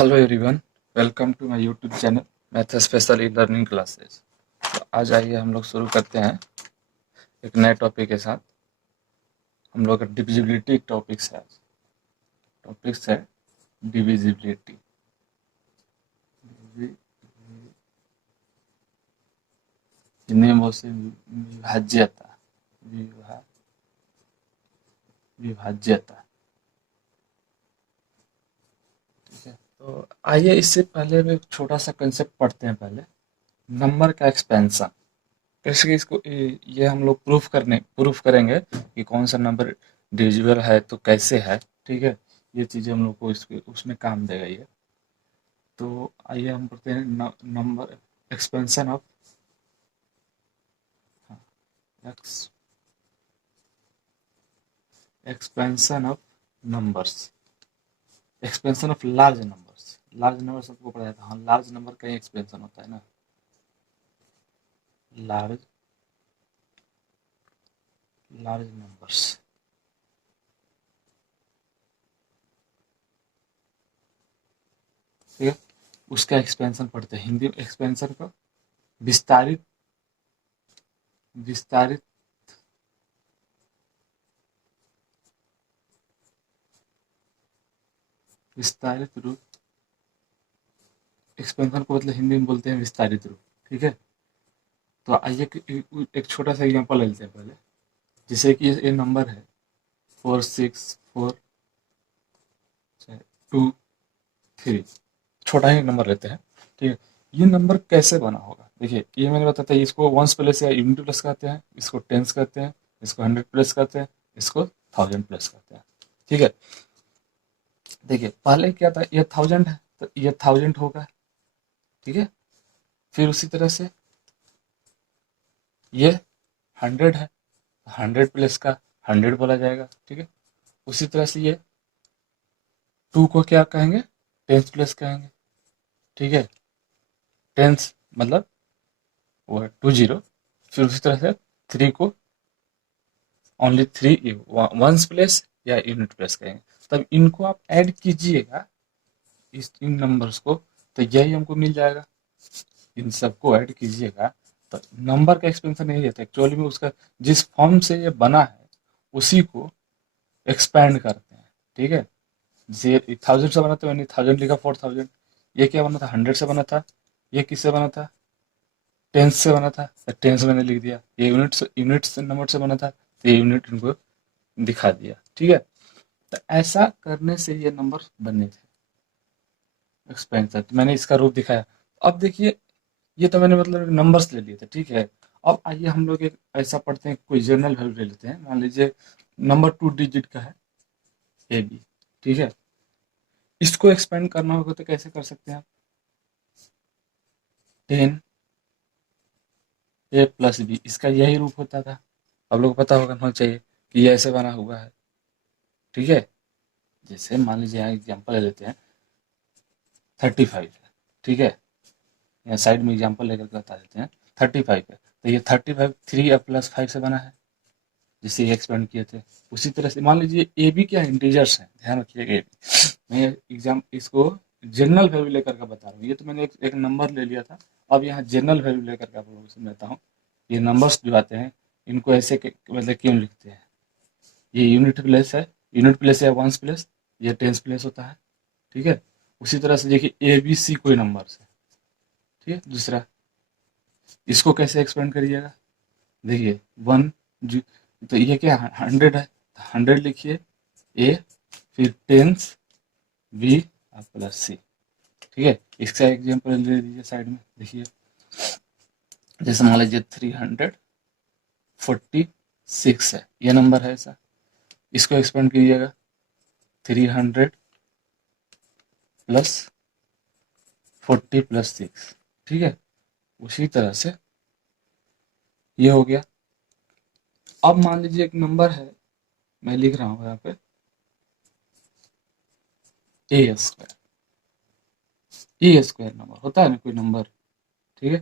Hello everyone, welcome to my YouTube channel math special e learning classes. तो आज आइए हम लोग शुरू करते हैं एक नए टॉपिक के साथ। हम लोग का डिविजिबिलिटी टॉपिक्स है। टॉपिक्स है डिविजिबिलिटी। हिंदी में से विभाज्यता। विभा विभाज्यता। ठीक है, तो आइए इससे पहले भी एक छोटा सा कंसेप्ट पढ़ते हैं। पहले नंबर का एक्सपेंशन। कैसे इसको ये हम लोग प्रूफ करेंगे कि कौन सा नंबर डिविजिबल है तो कैसे है। ठीक है, ये चीज़ें हम लोग को उसमें काम देगा ये। तो आइए हम पढ़ते हैं number expansion of expansion of numbers. Expansion of large numbers. Large number सबको पढ़ा जाता है। हाँ, लार्ज नंबर का ही एक्सपेंशन होता है ना। Large large numbers. ठीक है, उसका एक्सपेंशन पढ़ते हैं। हिंदी में एक्सपेंशन का विस्तारित विस्तारित विस्तारित रूप। एक्सपेंशन को मतलब हिंदी में बोलते हैं विस्तारित रूप। ठीक है, तो आइए एक छोटा सा एग्जांपल ले लेते हैं पहले। जैसे कि ये नंबर है 4642 छोटा ही नंबर लेते हैं। ठीक है, ये नंबर कैसे बना होगा। देखिए, ये मैंने बताया था, इसको वंस प्लस या यूनिट प्लस कहते हैं, इसको टेंस कहते हैं, इसको 100 प्लस कहते हैं, इसको 1000 प्लस कहते हैं। ठीक है, देखिए पहले क्या था, ये 1000 है तो ये 1000 होगा। ठीक है, फिर उसी तरह से ये 100 है, 100 प्लस का 100 बोला जाएगा। ठीक है, उसी तरह से ये 2 को क्या कहेंगे, टेंस प्लस कहेंगे। ठीक है, टेंस मतलब वो 20। फिर उसी तरह से 3 को ओनली 3 वंस प्लस या यूनिट प्लस कहेंगे। तब इनको आप ऐड कीजिएगा, इन नंबर्स को, तो यही हमको मिल जाएगा। इन सबको ऐड कीजिएगा तो नंबर का एक्सपेंशन यही रहता है। एक्चुअली में उसका जिस फॉर्म से ये बना है उसी को एक्सपैंड करते हैं। ठीक है, जे 1000 से बना था, मैंने 1000 लिखा, 4000। ये क्या बना था, 100 से बना था। ये किससे बना था, टेंस से बना था, तो टेंस मैंने लिख दिया। ये यूनिट से नंबर से बना था, तो ये यूनिट इनको दिखा दिया। ठीक है, तो ऐसा करने से ये नंबर बने थे एक्सपेंशन। तो मैंने इसका रूप दिखाया। अब देखिए, ये तो मैंने मतलब नंबर्स ले लिए थे। ठीक है, अब आइए हम लोग एक ऐसा पढ़ते हैं, कोई जनरल वैल्यू ले लेते हैं। मान लीजिए नंबर 2 डिजिट का है, ए बी। ठीक है, इसको एक्सपेंड करना होगा तो कैसे कर सकते हैं आप, 10 a + b, इसका यही रूप होता था। अब लोग पता होना चाहिए कि ये ऐसे बना हुआ है। ठीक है, जैसे मान लीजिए यहाँ एग्जाम्पल ले लेते हैं, 35 है। ठीक है, यहाँ साइड में एग्जाम्पल लेकर के बता देते हैं। 35 है तो ये 35 3 + 5 से बना है, जिसे ये एक्सपेंड किए थे। उसी तरह से मान लीजिए ए बी क्या इंटीजर्स हैं, ध्यान रखिएगा। ए बी मैं इसको जनरल वैल्यू लेकर के बता रहा हूँ। ये तो मैंने एक नंबर ले लिया था। अब यहाँ जनरल वैल्यू लेकर के आप लोगों को समझाता हूँ। ये नंबर्स जो आते हैं इनको ऐसे मतलब क्यों लिखते हैं। ये यूनिट प्लेस है, यूनिट प्लेस या वंस प्लेस, ये टेंस प्लेस होता है। ठीक है, उसी तरह से देखिए ए बी सी कोई नंबर है। ठीक है, दूसरा इसको कैसे एक्सपेंड करिएगा। देखिए 1 तो ये क्या 100 है, 100 लिखिए ए, फिर टेंस बी प्लस सी। ठीक है, इसका एग्जाम्पल ले लीजिए साइड में। देखिए जैसे मान लीजिए 346 है, ये नंबर है ऐसा। इसको एक्सपेंड कीजिएगा 300 + 40 + 6। ठीक है, उसी तरह से ये हो गया। अब मान लीजिए एक नंबर है, मैं लिख रहा हूँ यहाँ पे a²। a² नंबर होता है ना कोई नंबर। ठीक है,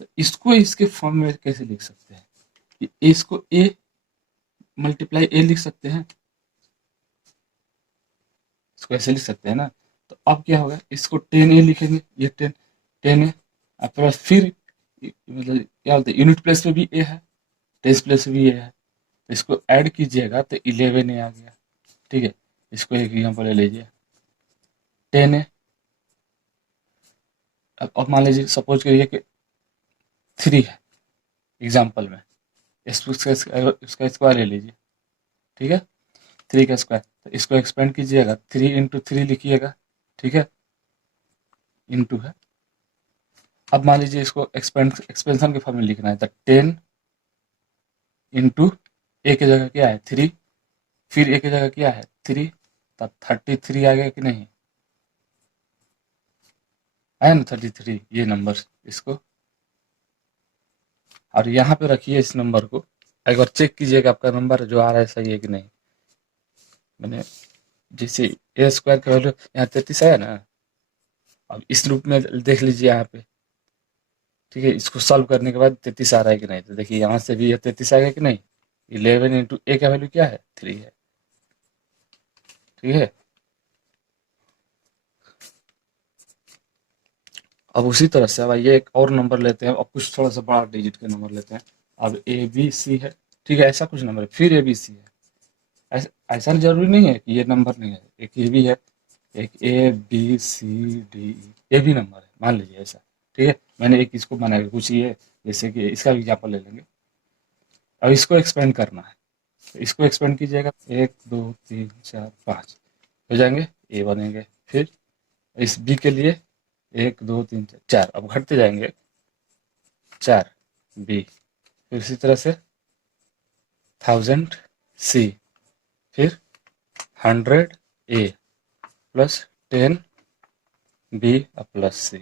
तो इसको इसके फॉर्म में कैसे लिख सकते हैं, इसको a × a लिख सकते हैं। इसको ऐसे लिख सकते हैं ना, तो अब क्या होगा, इसको 10a लिखेंगे, ये 10a प्लस फिर मतलब क्या बोलते हैं, यूनिट प्लेस पे भी ए है, टेंस प्लेस पे भी ए है, तो इसको ऐड कीजिएगा तो 11a आ गया। ठीक है, इसको एक एग्जाम्पल ले लीजिए, 10a। अब मान लीजिए सपोज करिए कि 3 है एग्जाम्पल में, इसका स्क्वायर ले लीजिए। ठीक है, 3 का स्क्वायर, तो इसको एक्सपेंड कीजिएगा, 3 × 3 लिखिएगा। ठीक है, इंटू है। अब मान लीजिए इसको एक्सपेंशन के फॉर्म में लिखना है, तो 10 इंटू ए की जगह क्या है 3, फिर ए की जगह क्या है 3, तब 33 आ गया कि नहीं, आया ना 33 ये नंबर। इसको और यहाँ पे रखिए इस नंबर को, एक बार चेक कीजिएगा आपका नंबर जो आ रहा है सही है कि नहीं। मैंने जैसे ए स्क्वायर का वैल्यू यहाँ 33 आया ना, अब इस रूप में देख लीजिए यहाँ पे। ठीक है, इसको सॉल्व करने के बाद 33 आ रहा है कि नहीं, तो देखिए यहाँ से भी ये 33 आ गया कि नहीं। 11 इंटू ए का वैल्यू क्या है 3 है। ठीक है, अब उसी तरह से अब आइए एक और नंबर लेते हैं, अब कुछ थोड़ा सा बड़ा डिजिट का नंबर लेते हैं। अब ए बी सी है, ठीक है, ऐसा कुछ नंबर है, फिर ए बी सी है। ऐसा जरूरी नहीं है कि ये नंबर नहीं है, एक ये भी है, एक ए बी सी डी ये भी नंबर है, मान लीजिए ऐसा। ठीक है, मैंने एक इसको बना के कुछ ये, जैसे कि इसका एग्जाम्पल ले लेंगे। अब इसको एक्सपेंड करना है, तो इसको एक्सपेंड कीजिएगा, 1 2 3 4 5 हो जाएंगे, ए बनेंगे। फिर इस बी के लिए 1 2 3 4 4, अब घटते जाएंगे 4 बी, फिर इसी तरह से 1000 सी, फिर 100 ए प्लस 10 बी प्लस सी।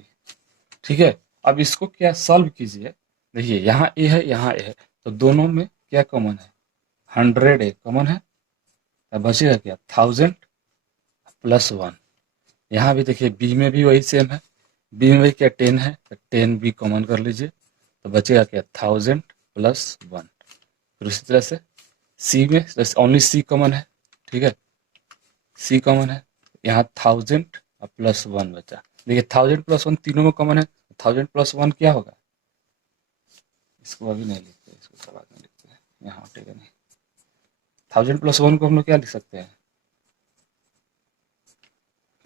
ठीक है, अब इसको क्या सॉल्व कीजिए, देखिए यहाँ ए है यहाँ ए है, तो दोनों में क्या कॉमन है, 100 ए कॉमन है, अब बचेगा क्या 1000 प्लस 1। यहाँ भी देखिए बी में भी वही सेम है, बी में भी क्या 10 है, तो 10 भी कॉमन कर लीजिए, तो बचेगा क्या 1000 प्लस 1। फिर उसी तरह से सी में ओनली सी कॉमन है। ठीक है, सी कॉमन है, यहाँ 1000 प्लस 1 बचा। देखिए 1000 प्लस 1 तीनों में कॉमन है, 1000 प्लस 1 क्या होगा, इसको अभी नहीं लिखते, इसको सब बाद में लिखते हैं, यहाँ हटेगा नहीं। 1000 प्लस 1 को हम लोग क्या लिख सकते हैं,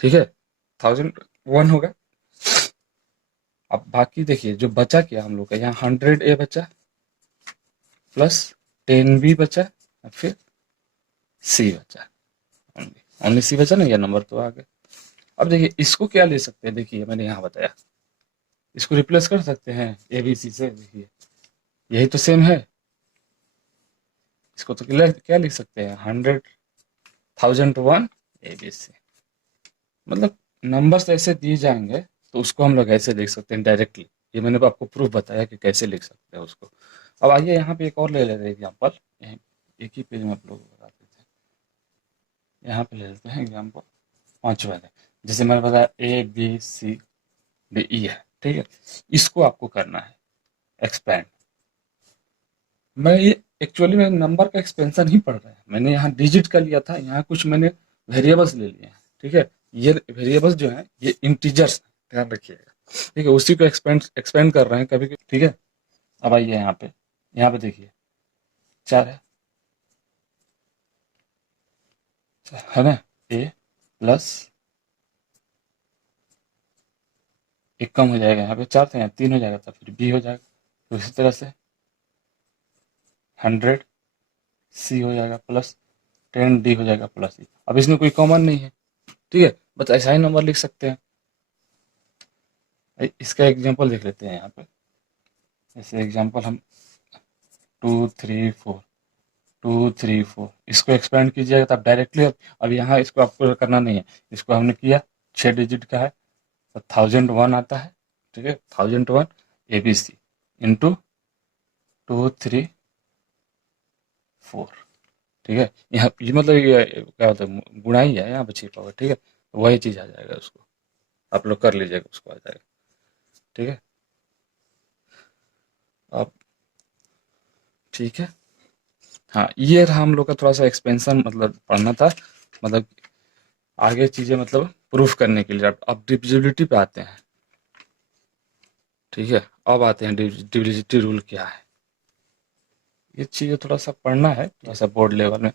ठीक है 1001 होगा। अब बाकी देखिए जो बचा क्या हम लोग का, यहाँ 100 ए बचा प्लस 10 बी बचा, और फिर सी बचा, ओनली सी बचा ना, ये नंबर तो आ गया। अब देखिए इसको क्या ले सकते हैं, देखिए मैंने यहाँ बताया, इसको रिप्लेस कर सकते हैं ए बी सी से। देखिए यही तो सेम है, इसको तो क्या लिख सकते हैं 1001 ए बी सी, मतलब नंबर्स ऐसे दिए जाएंगे तो उसको हम लोग ऐसे लिख सकते हैं डायरेक्टली। ये मैंने आपको प्रूफ बताया कि कैसे लिख सकते हैं उसको। अब आइए यहाँ पे एक और ले लेते हैं एग्जाम्पल, एक ही पेज में आप लोग बता देते हैं, यहाँ पे ले लेते हैं एग्जाम्पल 5 वाले। जैसे मैंने बताया A B C D E है, ठीक है, इसको आपको करना है एक्सपेंड। मैं ये एक्चुअली में नंबर का एक्सपेंशन ही पढ़ रहा है, मैंने यहाँ डिजिट का लिया था, यहाँ कुछ मैंने वेरिएबल्स ले लिए हैं। ठीक है, ये वेरिएबल्स जो हैं ये इंटीजर्स, ध्यान रखिएगा। ठीक है, उसी को एक्सपेंड एक्सपेंड कर रहे हैं कभी कभी। ठीक है, अब आइए यहाँ पे देखिए 4 है ना, ए प्लस एक कम हो जाएगा, यहाँ पे 4 था यहाँ 3 हो जाएगा, तो फिर बी हो जाएगा। तो इसी तरह से 100 सी हो जाएगा प्लस 10 डी हो जाएगा प्लस ई। अब इसमें कोई कॉमन नहीं है, ठीक है, बस ऐसा ही नंबर लिख सकते हैं। इसका एग्जांपल देख लेते हैं यहाँ पे, जैसे एग्जांपल हम 2 3 4 2 3 4 इसको एक्सपेंड कीजिएगा तो आप डायरेक्टली, अब यहाँ इसको आपको करना नहीं है, इसको हमने किया 6 डिजिट का है तो 1001 आता है। ठीक है, 1001 ए बी सी इंटू 2 3 4। ठीक है, यहाँ ये मतलब ये क्या होता है, गुणा ही है यहाँ पे छिपा हुआ। ठीक है, तो वही चीज़ आ जाएगा, उसको आप लोग कर लीजिएगा, उसको आ जाएगा। ठीक है, अब ठीक है, हाँ ये रहा हम लोग का थोड़ा सा एक्सपेंशन, मतलब पढ़ना था, मतलब आगे चीजें मतलब प्रूफ करने के लिए अब डिविजिबिलिटी पे आते हैं। ठीक है, अब आते हैं डिविजिबिलिटी रूल क्या है। ये चीजें थोड़ा सा पढ़ना है, थोड़ा सा बोर्ड लेवल में।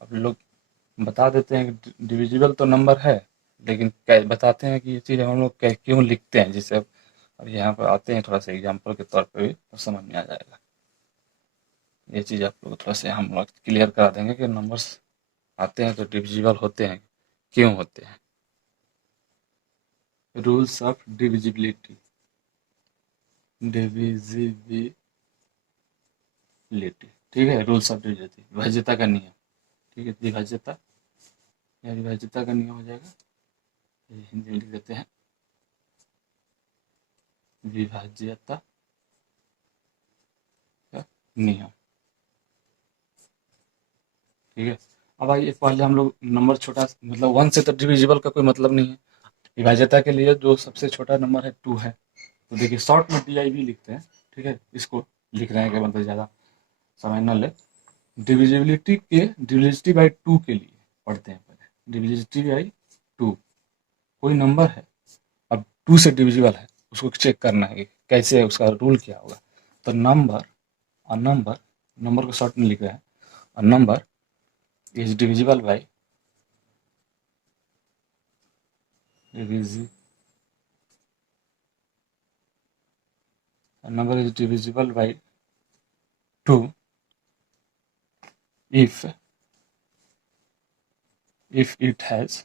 अब लोग बता देते हैं कि डिविजिबल तो नंबर है, लेकिन बताते हैं कि ये चीज़ हम लोग क्यों लिखते हैं, जिससे अब यहाँ पर आते हैं, थोड़ा सा एग्जाम्पल के तौर पे भी तो समझ में आ जाएगा। ये चीज़ आप लोग थोड़ा सा हम लोग क्लियर करा देंगे कि नंबर्स आते हैं तो डिविजिबल होते हैं, क्यों होते हैं। रूल्स ऑफ डिविजिबिलिटी, डिविजिबिलिटी, ठीक है। रूल्स ऑफ डिविजिबिलिटी, विभाज्यता का नियम। ठीक है, विभाज्यता या विभाज्यता का नियम हो जाएगा, ये हिंदी में लिख देते हैं, विभाज्यता का नियम। ठीक है, अब आइए पहले हम लोग नंबर छोटा मतलब 1 से तो डिविजिबल का कोई मतलब नहीं है। विभाज्यता के लिए जो सबसे छोटा नंबर है 2 है। तो देखिए शॉर्ट में DIV लिखते हैं। ठीक है, इसको लिख रहे हैं कि मतलब ज़्यादा समय न ले। डिविजिबिलिटी बाई 2 के लिए पढ़ते हैं पहले। डिविजिबिलिटी बाई 2, कोई नंबर है, अब 2 से डिविजिबल है, उसको चेक करना है कि कैसे है, उसका रूल क्या होगा। तो नंबर को शॉर्ट में लिख रहे हैं, number is divisible by divisible a number is divisible by 2 if it has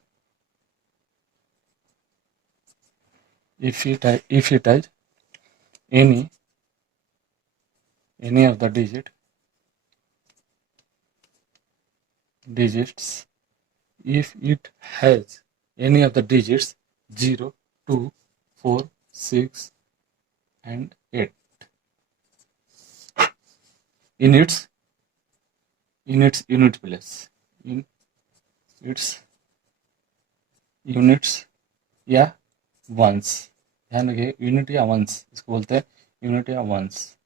any of the digits, if it has any of the digits 0, 2, 4, 6 and 8 in its unit place, in its units या once. ध्यान रखिए, unit या once इसको बोलते हैं, unit या ones,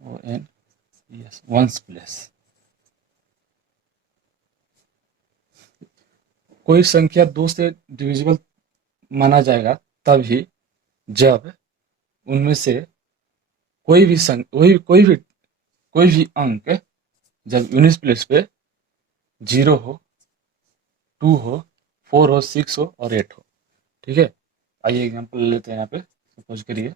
ON, yes, ones place. कोई संख्या 2 से डिविजिबल माना जाएगा तभी जब उनमें से कोई भी अंक जब यूनिट प्लेस पे 0 हो, 2 हो, 4 हो, 6 हो और 8 हो। ठीक है, आइए एग्जांपल ले लेते हैं। यहाँ पे सपोज करिए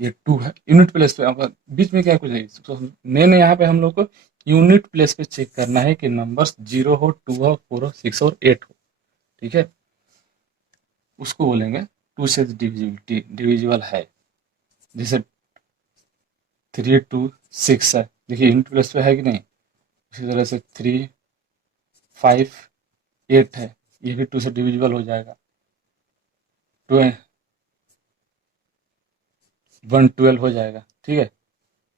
ये 2 है, यूनिट प्लेस पे आपका बीच में क्या कुछ नहीं, तो मेन यहाँ पे हम लोग को यूनिट प्लेस पे चेक करना है कि नंबर्स 0 हो, 2 हो, 4 हो, 6 हो और 8 हो। ठीक है, उसको बोलेंगे 2 से डिविजिबल है। जैसे 3, 2, 6 है, देखिए यूनिट प्लेस पे है कि नहीं। उसी तरह से 3, 5, 8 है, ये भी 2 से डिविजिबल हो जाएगा। 1 12 हो जाएगा। ठीक है,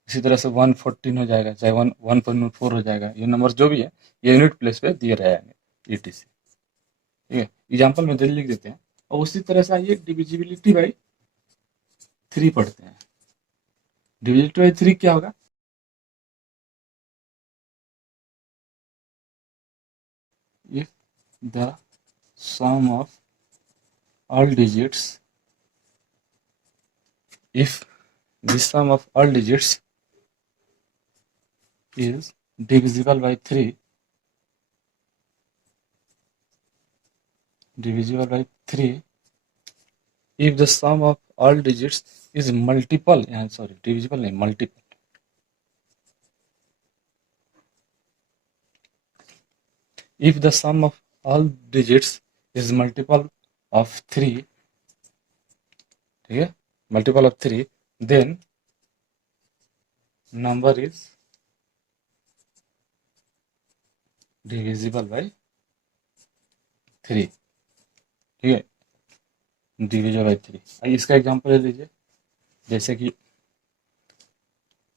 इसी तरह से 1 14 हो जाएगा, चाहे 1.4 हो जाएगा। ये नंबर जो भी है ये यूनिट प्लेस पे दिए रहेंगे, ETC। ठीक है, एग्जाम्पल में लिख देते हैं। और उसी तरह से आइए डिविजिबिलिटी बाई 3 पढ़ते हैं। डिविजिबिलिटी बाई 3 क्या होगा, if the sum of all digits, if the sum of all digits is divisible by 3, divisible by 3, if the sum of all digits is multiple, sorry divisible नहीं, multiple, if the sum of all digits is multiple of 3, ठीक है, multiple of 3, then number is divisible by 3। ठीक है, divisible by 3। आइए इसका example ले लीजिए। जैसे कि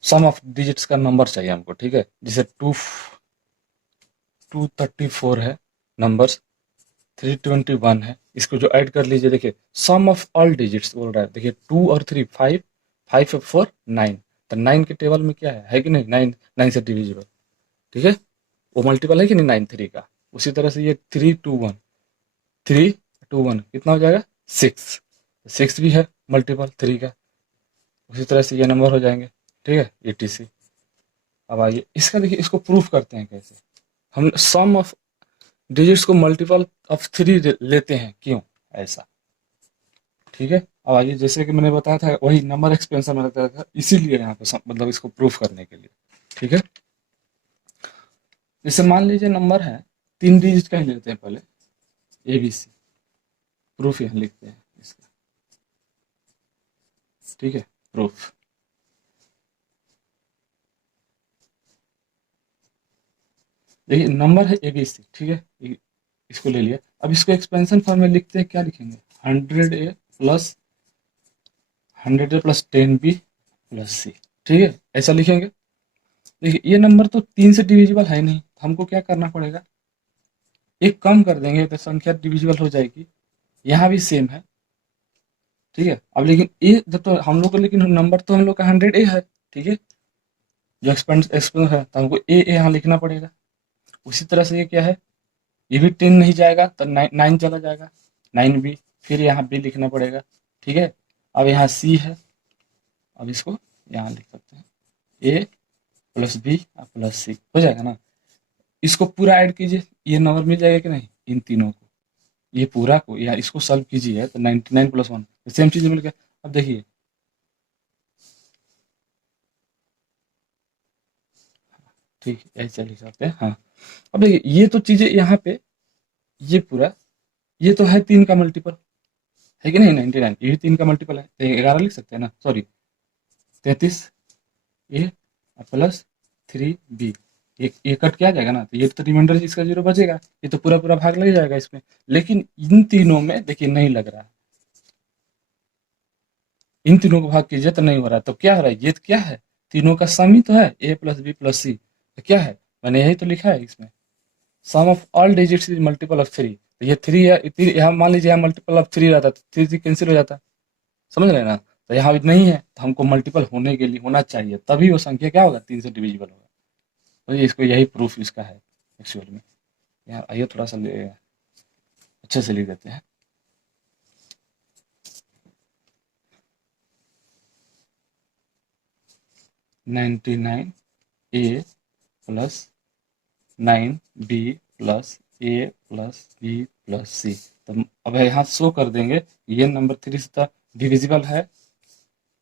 सम ऑफ डिजिट्स का नंबर चाहिए हमको। ठीक है, जैसे 234 है नंबर्स, 321 है, इसको जो ऐड कर लीजिए। देखिए सम ऑफ ऑल डिजिट्स बोल रहा है, देखिए 2 और 3 5, 5 और 4 9, तो 9 के टेबल में क्या है कि नहीं, 9 9 से डिविजिबल। ठीक है, वो मल्टीपल है कि नहीं 9 3 का। उसी तरह से ये 3 2 1, 3 2 1 कितना हो जाएगा 6, 6 भी है मल्टीपल 3 का। उसी तरह से ये नंबर हो जाएंगे, ठीक है, etc। अब आइए इसका देखिए, इसको प्रूफ करते हैं कैसे। हम सम ऑफ डिजिट्स को मल्टीपल ऑफ 3 लेते हैं, क्यों ऐसा, ठीक है। अब आइए जैसे कि मैंने बताया था वही नंबर एक्सपेंशन मैंने बताया था, इसीलिए यहाँ पे मतलब इसको प्रूफ करने के लिए, ठीक है। जैसे मान लीजिए नंबर है 3 डिजिट का ही लेते हैं पहले, ABC, प्रूफ यहाँ लिखते हैं इसका, ठीक है, प्रूफ। देखिए नंबर है ABC, ठीक है, इसको ले लिया। अब इसको एक्सपेंशन फॉर्म में लिखते हैं, क्या लिखेंगे 100A plus 100A plus 10B plus C, ठीक है, ऐसा लिखेंगे। देखिए ये नंबर तो 3 से डिविजिबल है नहीं, हमको क्या करना पड़ेगा, एक कम कर देंगे तो संख्या डिविजिबल हो जाएगी। यहाँ भी सेम है, ठीक है। अब लेकिन ए जब तो हम लोग को, लेकिन नंबर तो हम लोग का 100A है, ठीक है, जो एक्सपेंस है, तो हमको ए यहाँ लिखना पड़ेगा। उसी तरह से ये क्या है, ये भी 10 नहीं जाएगा तो 9 चला जाएगा, 9B, फिर यहाँ B लिखना पड़ेगा, ठीक है। अब यहाँ C है, अब इसको यहाँ लिख सकते हैं, A plus B plus C हो जाएगा ना। इसको पूरा ऐड कीजिए, ये नंबर मिल जाएगा कि नहीं इन तीनों को, ये पूरा को या इसको सॉल्व कीजिए तो 99 प्लस 1 सेम चीज मिल गया। अब देखिए ठीक है, ऐसे लिख सकते हैं, हाँ। अब देखिए ये तो चीजें यहाँ पे, ये पूरा, ये तो है 3 का मल्टीपल, है कि नहीं 99, ये भी 3 का मल्टीपल है, तो 11 लिख सकते हैं ना, सॉरी 33A प्लस 3B, ये कट क्या जाएगा ना, तो ये तो रिमाइंडर इसका 0 बचेगा, ये तो पूरा पूरा भाग लग जाएगा इसमें। लेकिन इन तीनों में देखिए नहीं लग रहा है, इन तीनों को भाग कीजिए तो नहीं हो रहा है, तो क्या हो रहा है, ये तो क्या है, तीनों का सम ही तो है, A plus B plus C, तो क्या है, मैंने यही तो लिखा है इसमें, sum of all digits is multiple of 3। तो ये 3 है, यहाँ मान लीजिए यहाँ मल्टीपल ऑफ 3 रहता तो 3 कैंसिल हो जाता, समझ रहे हैं ना। तो यहाँ नहीं है, तो हमको मल्टीपल होने के लिए होना चाहिए, तभी वो संख्या क्या होगा 3 से डिविजिबल होगा। तो ये इसको यही प्रूफ इसका है एक्चुअल में। यहाँ आइए थोड़ा सा अच्छे से लिख देते हैं। $99A plus 9B plus A plus B plus C। तो अब यहाँ शो कर देंगे ये नंबर 3 से डिविजिबल है,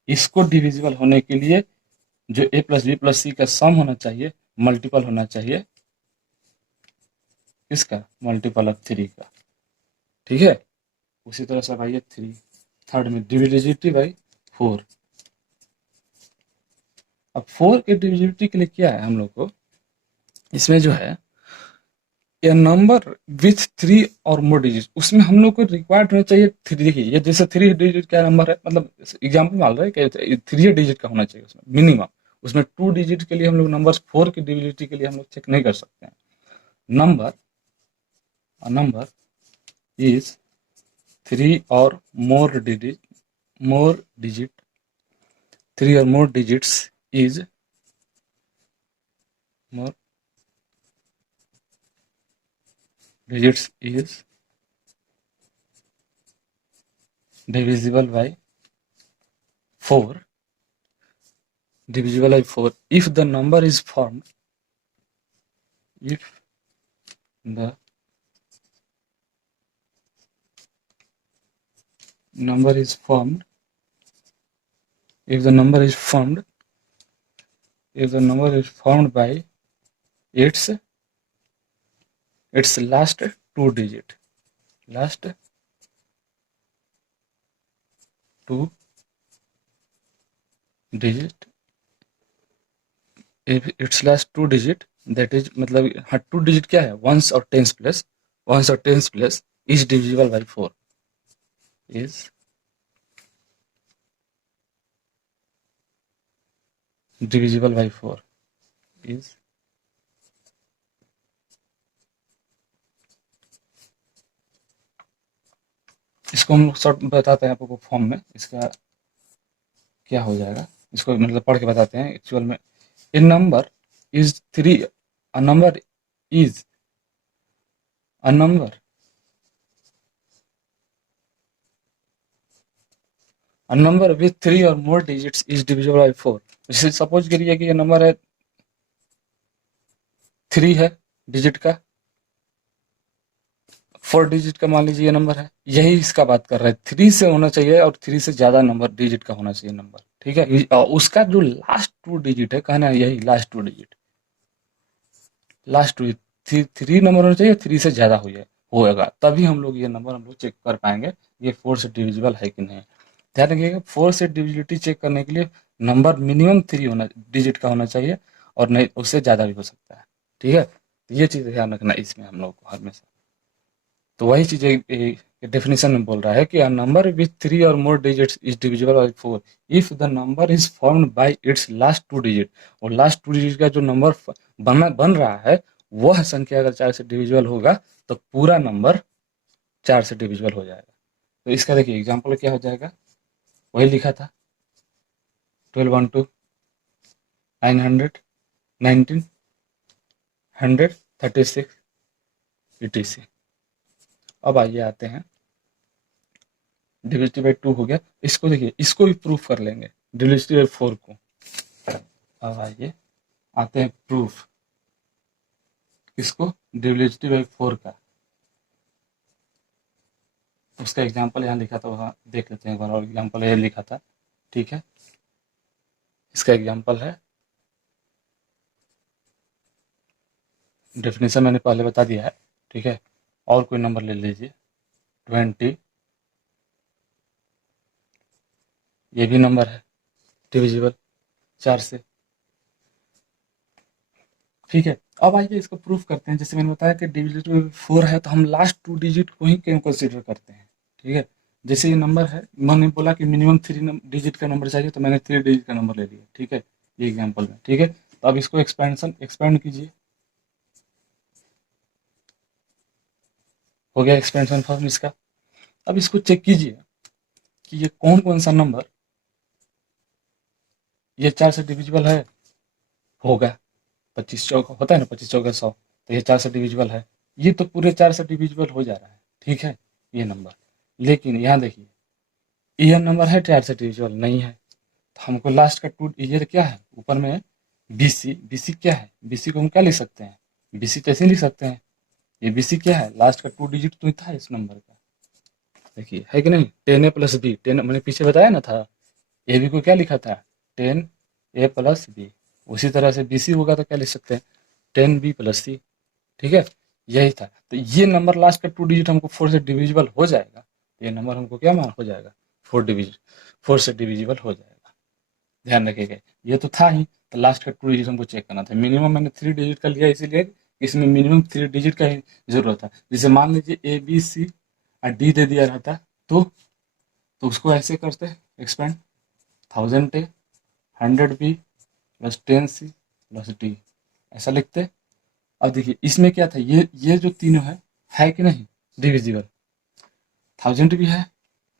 इसको डिविजिबल होने के लिए जो A plus B plus C का सम होना चाहिए, मल्टीपल होना चाहिए किसका, मल्टीपल ऑफ 3 का, ठीक है। उसी तरह से भाई 3 थर्ड में डिविजिबिलिटी बाई 4। अब 4 के डिविजिबिलिटी के लिए क्या है हम लोग को, इसमें जो है ए नंबर विथ 3 और मोर डिजिट, उसमें हम लोग को रिक्वायर्ड होना चाहिए 3। देखिए ये जैसे 3 डिजिट का नंबर है, मतलब एग्जाम्पल मान रहे हैं कि 3 डिजिट का होना चाहिए उसमें मिनिमम, उसमें 2 डिजिट के लिए हम लोग नंबर 4 की डिविजिबिलिटी के लिए हम लोग चेक नहीं कर सकते हैं। नंबर नंबर इज 3 और more digit, more digit 3 or more digits is more digits is divisible by 4, divisible by 4 if the number is formed, if the number is formed, if the number is formed, if the number is formed by its last 2 digit, last 2 digit, if its last 2 digit, that is मतलब हाँ 2 digit क्या है, once और tens plus, once और tens plus is divisible by 4, is divisible by 4 is, इसको हम short बताते हैं आपको फॉर्म में, इसका क्या हो जाएगा, इसको मतलब पढ़ के बताते हैं एक्चुअल में। A number is 3, a number is a number with 3 और more digits is divisible by 4। जैसे सपोज करिए कि ये नंबर है 3 है डिजिट का, 4 डिजिट का मान लीजिए ये नंबर है, यही इसका बात कर रहा है, 3 से होना चाहिए और 3 से ज्यादा नंबर डिजिट का होना चाहिए नंबर, ठीक है। उसका जो लास्ट 2 डिजिट है, कहना है यही लास्ट 2 डिजिट, लास्ट 2 3 नंबर होना चाहिए, 3 से ज्यादा हो जाए होएगा, तभी हम लोग ये नंबर हम लोग चेक कर पाएंगे ये 4 से डिविजिबल है कि नहीं। ध्यान रखिएगा 4 से डिविजिबिलिटी चेक करने के लिए नंबर मिनिमम 3 होना डिजिट का होना चाहिए, और नहीं उससे ज्यादा भी हो सकता है, ठीक है। तो ये चीज ध्यान रखना इसमें हम लोग को हमेशा। तो वही चीज डेफिनेशन में बोल रहा है कि अ नंबर विथ 3 और more digits is divisible by 4 if the number is formed by it's last 2 digit. और लास्ट 2 डिजिट का जो नंबर बन रहा है, वह संख्या अगर 4 से डिविजिबल होगा तो पूरा नंबर 4 से डिविजिबल हो जाएगा। तो इसका देखिए एग्जाम्पल क्या हो जाएगा, वही लिखा था 12 1 2 900 19 100 36 etc। अब आइए आते हैं डिविजिबिलिटी बाई 2 हो गया, इसको देखिए इसको भी प्रूफ कर लेंगे डिविजिबिलिटी बाई 4 को। अब आइए आते हैं प्रूफ इसको डिविजिबिलिटी बाई 4 का। उसका एग्जांपल यहाँ लिखा था, वहाँ देख लेते हैं एक बार, और एग्जांपल ये लिखा था, ठीक है। इसका एग्जांपल है, डेफिनेशन मैंने पहले बता दिया है, ठीक है। और कोई नंबर ले लीजिए 20, ये भी नंबर है डिविजिबल 4 से, ठीक है। अब आइए इसको प्रूफ करते हैं। जैसे मैंने बताया कि डिविजिबिलिटी 4 है तो हम लास्ट 2 डिजिट को ही क्यों कंसिडर करते हैं, ठीक है। जैसे ये नंबर है, मैंने बोला कि मिनिमम 3 डिजिट का नंबर चाहिए, तो मैंने 3 डिजिट का नंबर ले लिया, ठीक है, ये एग्जाम्पल में, ठीक है। तो अब इसको एक्सपेंड कीजिए, हो गया एक्सपेंशन फॉर्म इसका। अब इसको चेक कीजिए कि ये कौन कौन सा नंबर ये 4 से डिविजिबल है, होगा 25 चौक होता है ना, 25 चौका 100, तो ये 4 से डिविजिबल है, ये तो पूरे 4 से डिविजिबल हो जा रहा है, ठीक है, ये नंबर। लेकिन यहाँ देखिए ये नंबर है 4 से डिविजिबल नहीं है, तो हमको लास्ट का 2 ये क्या है ऊपर में बीसी, बीसी क्या है, बीसी को हम क्या लिख सकते हैं, बीसी तो ऐसे लिख सकते हैं, ये बीसी क्या है, लास्ट का 2 डिजिट तो था इस नंबर का, देखिए है कि नहीं, 10 ए प्लस बी, 10 मैंने पीछे बताया ना था, ए बी को क्या लिखा था 10 ए प्लस बी, उसी तरह से बी सी होगा तो क्या लिख सकते हैं 10 बी प्लस सी, ठीक है, यही था। तो ये नंबर लास्ट का 2 डिजिट हमको 4 से डिविजिबल हो जाएगा, ये नंबर हमको क्या मान हो जाएगा 4 से डिविजिबल हो जाएगा। ध्यान रखिएगा ये तो था ही, तो लास्ट का 2 डिजिट हमको चेक करना था। मिनिमम मैंने 3 डिजिट का लिया इसीलिए इसमें मिनिमम 3 डिजिट का ही जरूरत था। जैसे मान लीजिए ए बी सी और डी दे दिया रहता तो उसको ऐसे करते expand 1000 a 100 b plus 10 c plus d, ऐसा लिखते। अब देखिए इसमें क्या था, ये जो तीनों है कि नहीं डिविजिबल, 1000 भी है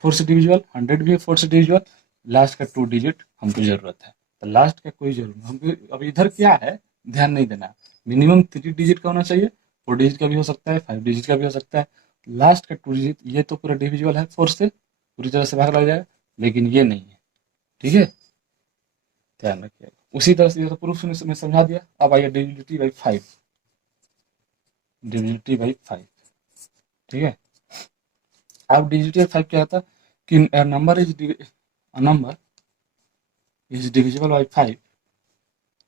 4 से डिविजिबल, 100 भी है 4 से डिविजिबल, लास्ट का 2 डिजिट हमको जरूरत है, तो लास्ट का कोई जरूरत नहीं हमको। अब इधर क्या है ध्यान नहीं देना, मिनिमम 3 डिजिट का होना चाहिए, 4 डिजिट का भी हो सकता है, 5 डिजिट का भी हो सकता है, लास्ट का 2 डिजिट ये तो पूरा डिविजिबल है 4 से, पूरी तरह से भाग लग जाएगा, लेकिन ये नहीं है, ठीक है, ध्यान रखिएगा। उसी तरह से ये तो प्रूफ में समझा दिया। अब आइए डिविजिबिलिटी बाई 5, डिविजिबिलिटी बाई 5, ठीक है। अब डिविजिबिलिटी बाई 5 क्या था कि number is divisible by 5,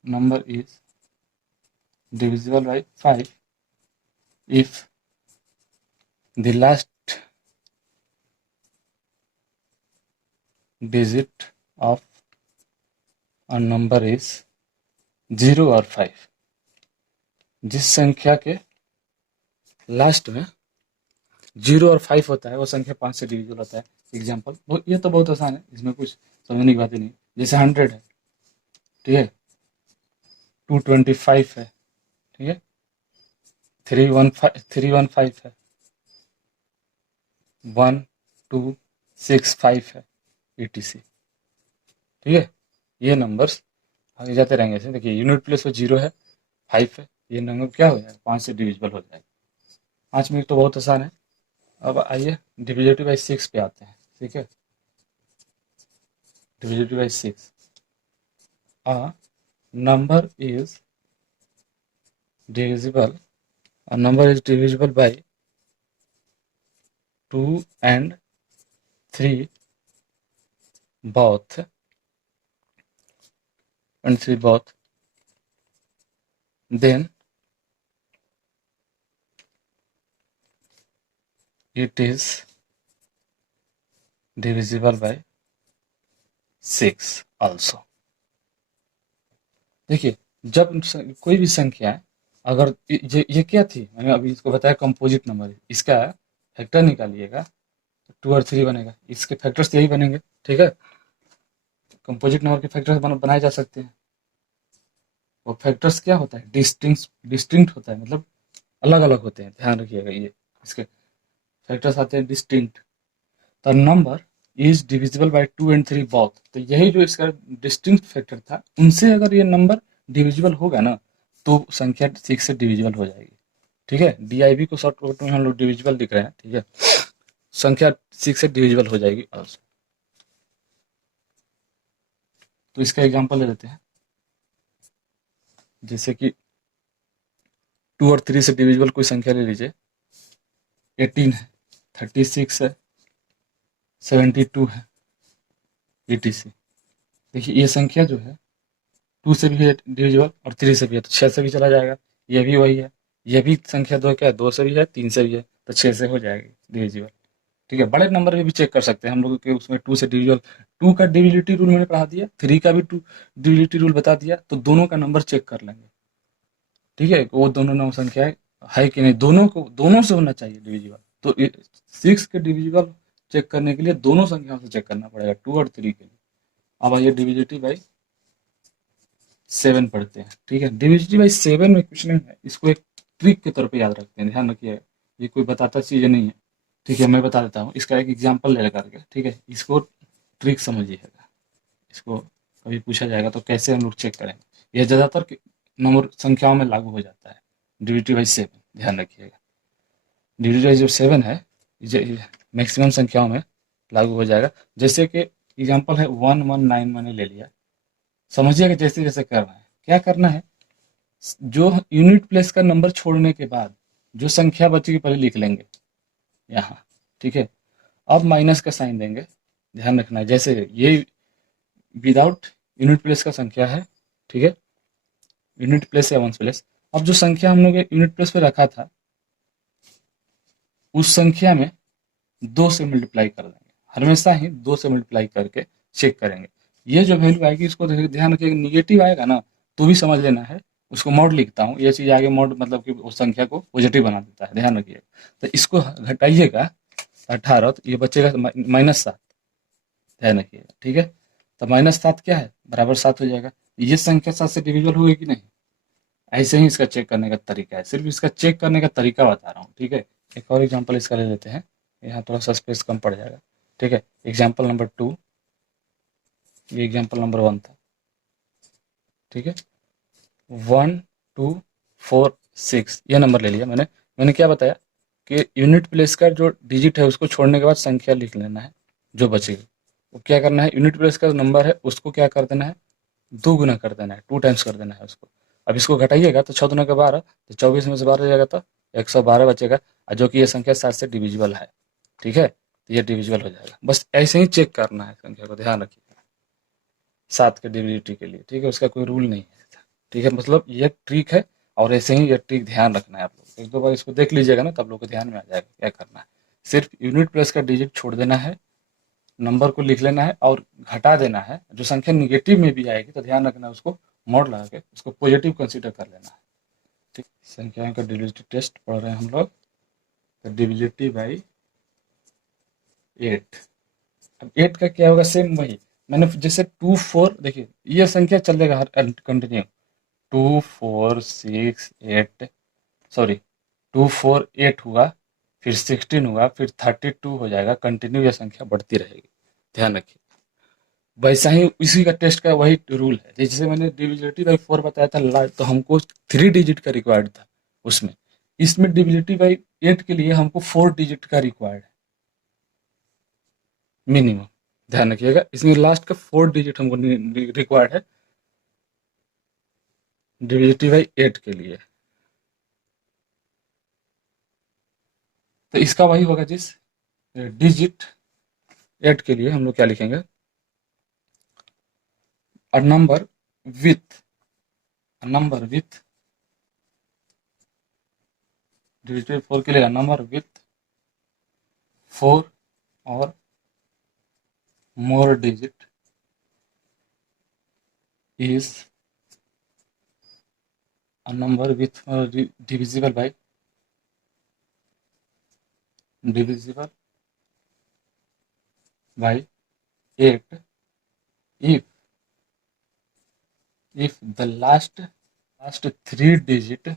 number is divisible by 5 if the last digit of a number is 0 और 5। जिस संख्या के लास्ट में 0 और 5 होता है वो संख्या 5 से डिविजिबल होता है। एग्जाम्पल ये तो बहुत आसान है, इसमें कुछ समझने की बात ही नहीं। जैसे 100 है, ठीक है, 225 है, ठीक है, 315 है, 1265 है, etc, ठीक है। ये नंबर्स आगे जाते रहेंगे ऐसे। देखिए यूनिट प्लेस पे 0 है, 5 है, ये नंबर क्या हो जाएगा, 5 से डिविजिबल हो जाएगा। 5 में तो बहुत आसान है। अब आइए डिविजिबिलिटी बाई 6 पे आते हैं, ठीक है। Divisibility by 6, a number is divisible a number is divisible by 2 and 3 both then it is divisible by 6 also। देखिए, जब कोई भी संख्या है, अगर ये क्या थी, मैंने अभी इसको बताया कंपोजिट नंबर, इसका फैक्टर निकालिएगा तो 2 और 3 बनेगा, इसके फैक्टर्स यही बनेंगे, ठीक है। कंपोजिट नंबर के फैक्टर्स बनाए जा सकते हैं। वो फैक्टर्स क्या होता है, डिस्टिंक्ट होता है, मतलब अलग अलग होते हैं, ध्यान रखिएगा। ये इसके फैक्टर्स आते हैं distinct. The number is divisible bye 2 and 3 both, तो यही जो इसका डिस्टिंक्ट फैक्टर था, उनसे अगर ये नंबर डिविजिबल होगा ना, तो संख्या 6 से डिविजिबल हो जाएगी, ठीक है। डीआईबी को शॉर्ट में हम लोग डिविजिबल लिख रहे हैं, ठीक है। संख्या 6 से डिविजिबल हो जाएगी also। तो इसका एग्जांपल ले लेते हैं, जैसे कि 2 और 3 से डिविजिबल कोई संख्या ले लीजिए। 18 है, 36 है, 72 है, etc। देखिए ये संख्या जो है 2 से भी है डिविजिबल और 3 से भी है, तो 6 से भी चला जाएगा। ये भी वही है, ये भी संख्या दो क्या है, 2 से भी है, 3 से भी है, तो 6 से हो जाएगी डिविजिबल, ठीक है। बड़े नंबर में भी चेक कर सकते हैं हम लोग के, उसमें 2 से डिविजिबल, 2 का डिविजिबिलिटी रूल मैंने पढ़ा दिया, 3 का भी डिविजिबिलिटी रूल बता दिया, तो दोनों का नंबर चेक कर लेंगे, ठीक है। वो दोनों नंबर संख्या है कि नहीं, दोनों से होना चाहिए डिविजिबल। तो 6 के डिविजिबल चेक करने के लिए दोनों संख्याओं से चेक करना पड़ेगा, 2 और 3 के लिए। अब आइए डिविजिबिलिटी बाई 7 पढ़ते हैं, ठीक है। डिविजिबिलिटी बाई 7 में कुछ नहीं है, इसको एक ट्रिक के तौर पे याद रखते हैं, ध्यान रखिए, ये कोई बताता चीज़ नहीं है, ठीक है। मैं बता देता हूँ, इसका एक एग्जाम्पल ले करके, ठीक है। इसको ट्रिक समझिएगा, इसको कभी पूछा जाएगा तो कैसे हम लोग चेक करेंगे। यह ज़्यादातर नंबर संख्याओं में लागू हो जाता है, डिविजिबिलिटी बाई 7, ध्यान रखिएगा। डिविजिबिलिटी बाई जो 7 है, मैक्सिमम संख्याओं में लागू हो जाएगा। जैसे कि एग्जाम्पल है 119 मैंने ले लिया, समझिएगा जैसे जैसे करना है, क्या करना है, जो यूनिट प्लेस का नंबर छोड़ने के बाद जो संख्या बचेगी पहले लिख लेंगे यहाँ, ठीक है। अब माइनस का साइन देंगे, ध्यान रखना है। जैसे ये विदाउट यूनिट प्लेस का संख्या है, ठीक है, यूनिट प्लेस या वंस प्लेस। अब जो संख्या हम लोग यूनिट प्लेस पे रखा था, उस संख्या में 2 से मल्टीप्लाई कर देंगे, हमेशा ही 2 से मल्टीप्लाई करके चेक करेंगे। ये जो वैल्यू आएगी, इसको ध्यान रखिएगा, निगेटिव आएगा ना तो भी समझ लेना है, उसको मॉड लिखता हूँ, ये चीज़ आगे मॉड मतलब कि उस संख्या को पॉजिटिव बना देता है, ध्यान रखिएगा। तो इसको घटाइएगा 18, तो ये बचेगा -7, ध्यान रखिएगा, ठीक है। तो -7 क्या है, बराबर 7 हो जाएगा। ये संख्या 7 से डिविजिबल होगी कि नहीं, ऐसे ही इसका चेक करने का तरीका है, सिर्फ इसका चेक करने का तरीका बता रहा हूँ, ठीक है। एक और एग्जांपल इसका ले लेते हैं, यहाँ थोड़ा सा स्पेस कम पड़ जाएगा, ठीक है। एग्जांपल नंबर 2, ये एग्जांपल नंबर 1 था, ठीक है। 1 2 4 6 ये नंबर ले लिया मैंने क्या बताया कि यूनिट प्लेस का जो डिजिट है उसको छोड़ने के बाद संख्या लिख लेना है, जो बचेगी वो क्या करना है, यूनिट प्लेस का नंबर है उसको क्या कर देना है, 2 गुना कर देना है, 2 टाइम्स कर देना है उसको। अब इसको घटाइएगा तो 6 दूना का 12, तो 24 में से 12 जाएगा तो 112 बचेगा, और जो कि ये संख्या 7 से डिविजिबल है, ठीक है। तो ये डिविजिबल हो जाएगा, बस ऐसे ही चेक करना है संख्या को, ध्यान रखिए, 7 के डिविजिबिलिटी के लिए, ठीक है। उसका कोई रूल नहीं है, ठीक है, मतलब ये ट्रिक है, और ऐसे ही ये ट्रिक ध्यान रखना है आप लोग। एक दो बार इसको देख लीजिएगा ना, तब लोग को ध्यान में आ जाएगा क्या करना है। सिर्फ यूनिट प्लेस का डिजिट छोड़ देना है, नंबर को लिख लेना है और घटा देना है। जो संख्या निगेटिव में भी आएगी तो ध्यान रखना है, उसको मोड लगा के उसको पॉजिटिव कंसीडर कर लेना है, ठीक। संख्याओं का डिविजिबिलिटी टेस्ट पढ़ रहे हैं हम लोग, तो डिविजिबिलिटी बाई 8। अब 8 का क्या होगा, सेम वही मैंने जैसे 2 4, देखिए ये संख्या चलेगा हर कंटिन्यू, 2 4 6 8, सॉरी 2 4 8 हुआ, फिर 16 हुआ, फिर 32 हो जाएगा, कंटिन्यू ये संख्या बढ़ती रहेगी, ध्यान रखिए। वैसा ही इसी का टेस्ट का वही रूल है। जैसे मैंने डिविजिबिलिटी बाई 4 बताया था तो हमको 3 डिजिट का रिक्वायर्ड था उसमें। इसमें डिविजिबिलिटी बाई 8 के लिए हमको 4 डिजिट का रिक्वायर्ड है मिनिमम। ध्यान रखिएगा, इसमें लास्ट का 4 डिजिट हमको रिक्वायर्ड है डिविजिबिलिटी बाई 8 के लिए। तो इसका वही होगा जिस डिजिट 8 के लिए हम लोग क्या लिखेंगे, अ नंबर विथ डिजिट 4 के लिए अ नंबर विथ 4 और more digit is a number with divisible by divisible by 8 if the last three digit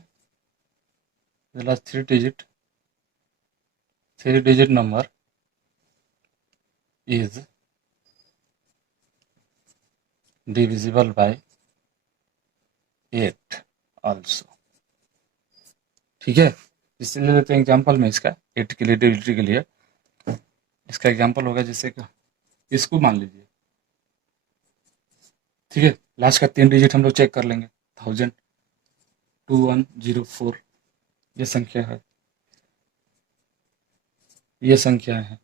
number is divisible by 8 also। ठीक है, इससे ले लेते हैं एग्जांपल में इसका 8 के लिए डिविजिबिलिटी के लिए। इसका एग्जांपल होगा जैसे कि इसको मान लीजिए, ठीक है, लास्ट का 3 डिजिट हम लोग चेक कर लेंगे, 1000, 2104 ये संख्या है, ये संख्या है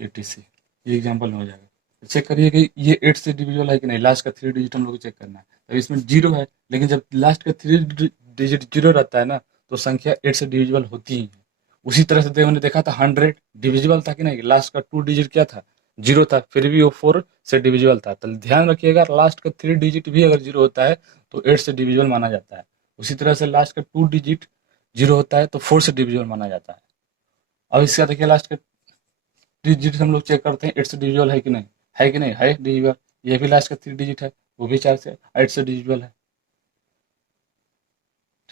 ATC। ये एग्जांपल में हो जाएगा। तो चेक करिए कि ये 8 से डिविजिबल है कि नहीं, लास्ट का 3 डिजिट हम लोग को चेक करना है। तो इसमें 0 है, लेकिन जब लास्ट का 3 डिजिट 0 रहता है ना, तो संख्या 8 से डिविजिबल होती ही है। उसी तरह से हमने देखा था 100 डिविजिबल था कि नहीं, लास्ट का 2 डिजिट क्या था, 0 था, फिर भी वो 4 से डिविजिबल था। तो ध्यान रखिएगा, लास्ट का 3 डिजिट भी अगर 0 होता है तो 8 से डिविजिबल माना जाता है। उसी तरह से लास्ट का 2 डिजिट 0 होता है तो 4 से डिविजिबल माना जाता है। अब इसका देखिए लास्ट का डिजिट हम लोग चेक करते हैं 8 से डिविजिबल है कि नहीं, है कि नहीं, है डिविजिबल। ये भी लास्ट का 3 डिजिट है, वो भी 4 से 8 से डिविजिबल है।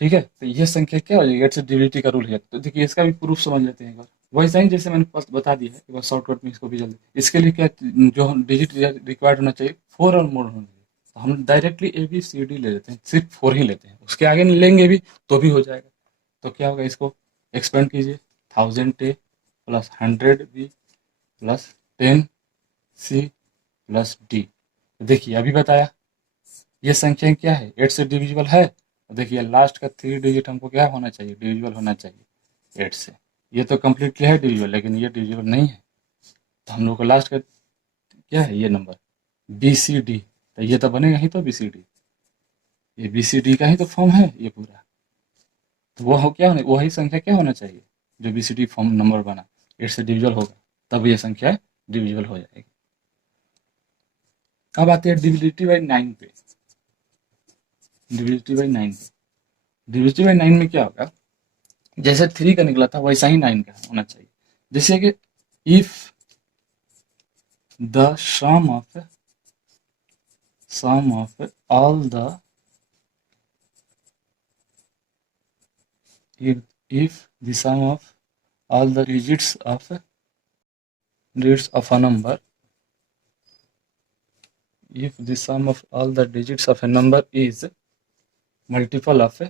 ठीक है, तो ये संख्या क्या हो जाएगी, 8 से डिविजिबिलिटी का रूल है। तो देखिए इसका भी प्रूफ समझ लेते हैं एक बार। वैसा ही जैसे मैंने बता दिया है, एक बार शॉर्टकट में इसको भी जल्दी। इसके लिए क्या जो डिजिट रिक्वायर्ड होना चाहिए 4 और मोर होना चाहिए। तो हम डायरेक्टली ABCD ले लेते हैं, सिर्फ 4 ही लेते हैं, उसके आगे नहीं लेंगे भी तो भी हो जाएगा। तो क्या होगा, इसको एक्सपेंड कीजिए, 1000A plus 100B plus 10C plus D। देखिए अभी बताया ये संख्या क्या है, 8 से डिविजिबल है। देखिए लास्ट का 3 डिजिट हमको क्या होना चाहिए, डिविजिबल होना चाहिए 8 से। ये तो कम्प्लीटली है डिविजिबल, लेकिन ये डिविजिबल नहीं है। तो हम लोग को लास्ट का क्या है, ये नंबर BCD। तो ये तो बनेगा ही, तो BCD, ये BCD का ही तो फॉर्म है ये पूरा। तो वो हो क्या होना, वही संख्या क्या होना चाहिए जो BCD फॉर्म नंबर बना, 8 से डिविजिबल होगा, तब ये संख्या डिविजिबल हो जाएगी। अब आते हैं डिविजिबिलिटी बाई 9 पे। डिविजिबिलिटी बाई 9 पे, डिविजिबिलिटी बाई 9 में क्या होगा, जैसे 3 का निकला था वैसा ही 9 का होना चाहिए। जैसे कि if the sum of all the if the sum of all the digits of a number, if the sum of all the digits of a number is multiple of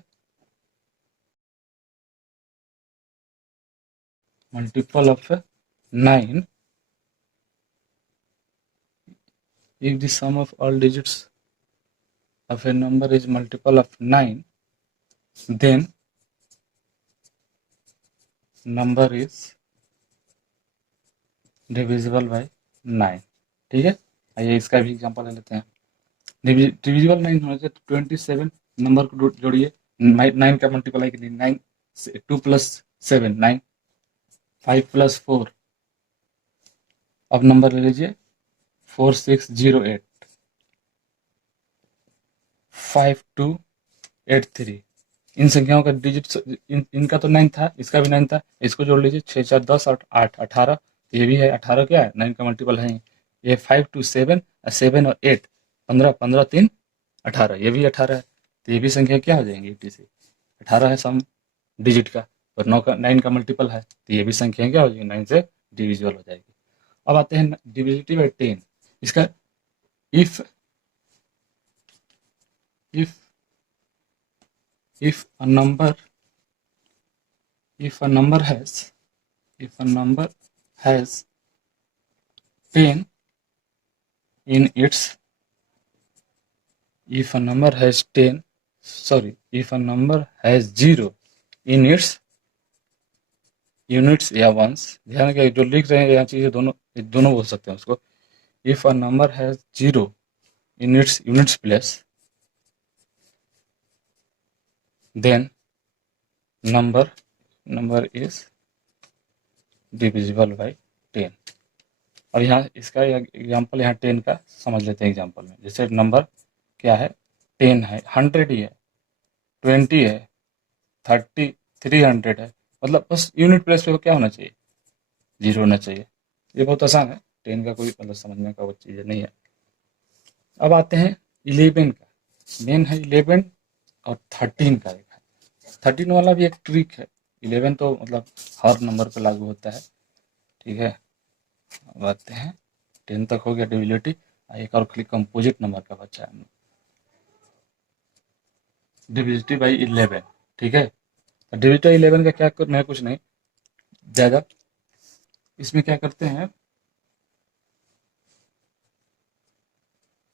9, if the sum of all digits of a number is multiple of 9, then number is divisible by 9। ठीक है, आइए इसका भी example ले लेते हैं। Divisible 9 होना चाहिए तो 27 नंबर को जोड़िए, 9 का मल्टीप्लाई करिए, 9 2 प्लस 7 9, 5 प्लस 4, अब नंबर ले लीजिए 4608 5283। इन संख्याओं का डिजिट इनका तो 9 था, इसका भी 9 था, इसको जोड़ लीजिए, 6 4 10 8 8 18, ये भी है 18, क्या है 9 का मल्टीपल है ये। 5 2 7 7 और 8 15 15 3 18, ये भी 18 है। तो ये भी संख्या क्या हो जाएंगी 80 18 है सम डिजिट का, और 9 का मल्टीपल है, तो ये भी संख्या क्या हो जाएगी 9 से डिविजिबल हो जाएगी। अब आते हैं डिविजिबिलिटी बाई 10। इसका if if if a number if a number has if a number has 10 in its if a number has 10 sorry if a number has 0 in its units या वंस, ध्यान रखिए जो लिख रहे हैं यहाँ चीजें दोनों बोल सकते हैं उसको। If a number has 0 in its units place, then number is divisible by 10। और यहाँ इसका एग्जाम्पल यहाँ 10 का समझ लेते हैं एग्जाम्पल में। जैसे नंबर क्या है, 10 है, 100 ही है, 20 है, 30, 300 है, मतलब बस यूनिट प्लेस पे क्या होना चाहिए, 0 होना चाहिए। ये बहुत आसान है, 10 का कोई मतलब समझने का वो चीज़ नहीं है। अब आते हैं 11 का। मेन है 11 और 13 का एक है। 13 वाला भी एक ट्रिक है, 11 तो मतलब हर नंबर पे लागू होता है, ठीक है। अब आते हैं 10 तक हो गया डिविजिबिलिटी, एक और खाली कंपोजिट नंबर का बचा है, डिविजिबिलिटी बाई 11, ठीक है। डिविजिबिलिटी 11 का क्या करना है, कुछ नहीं ज़्यादा, इसमें क्या करते हैं,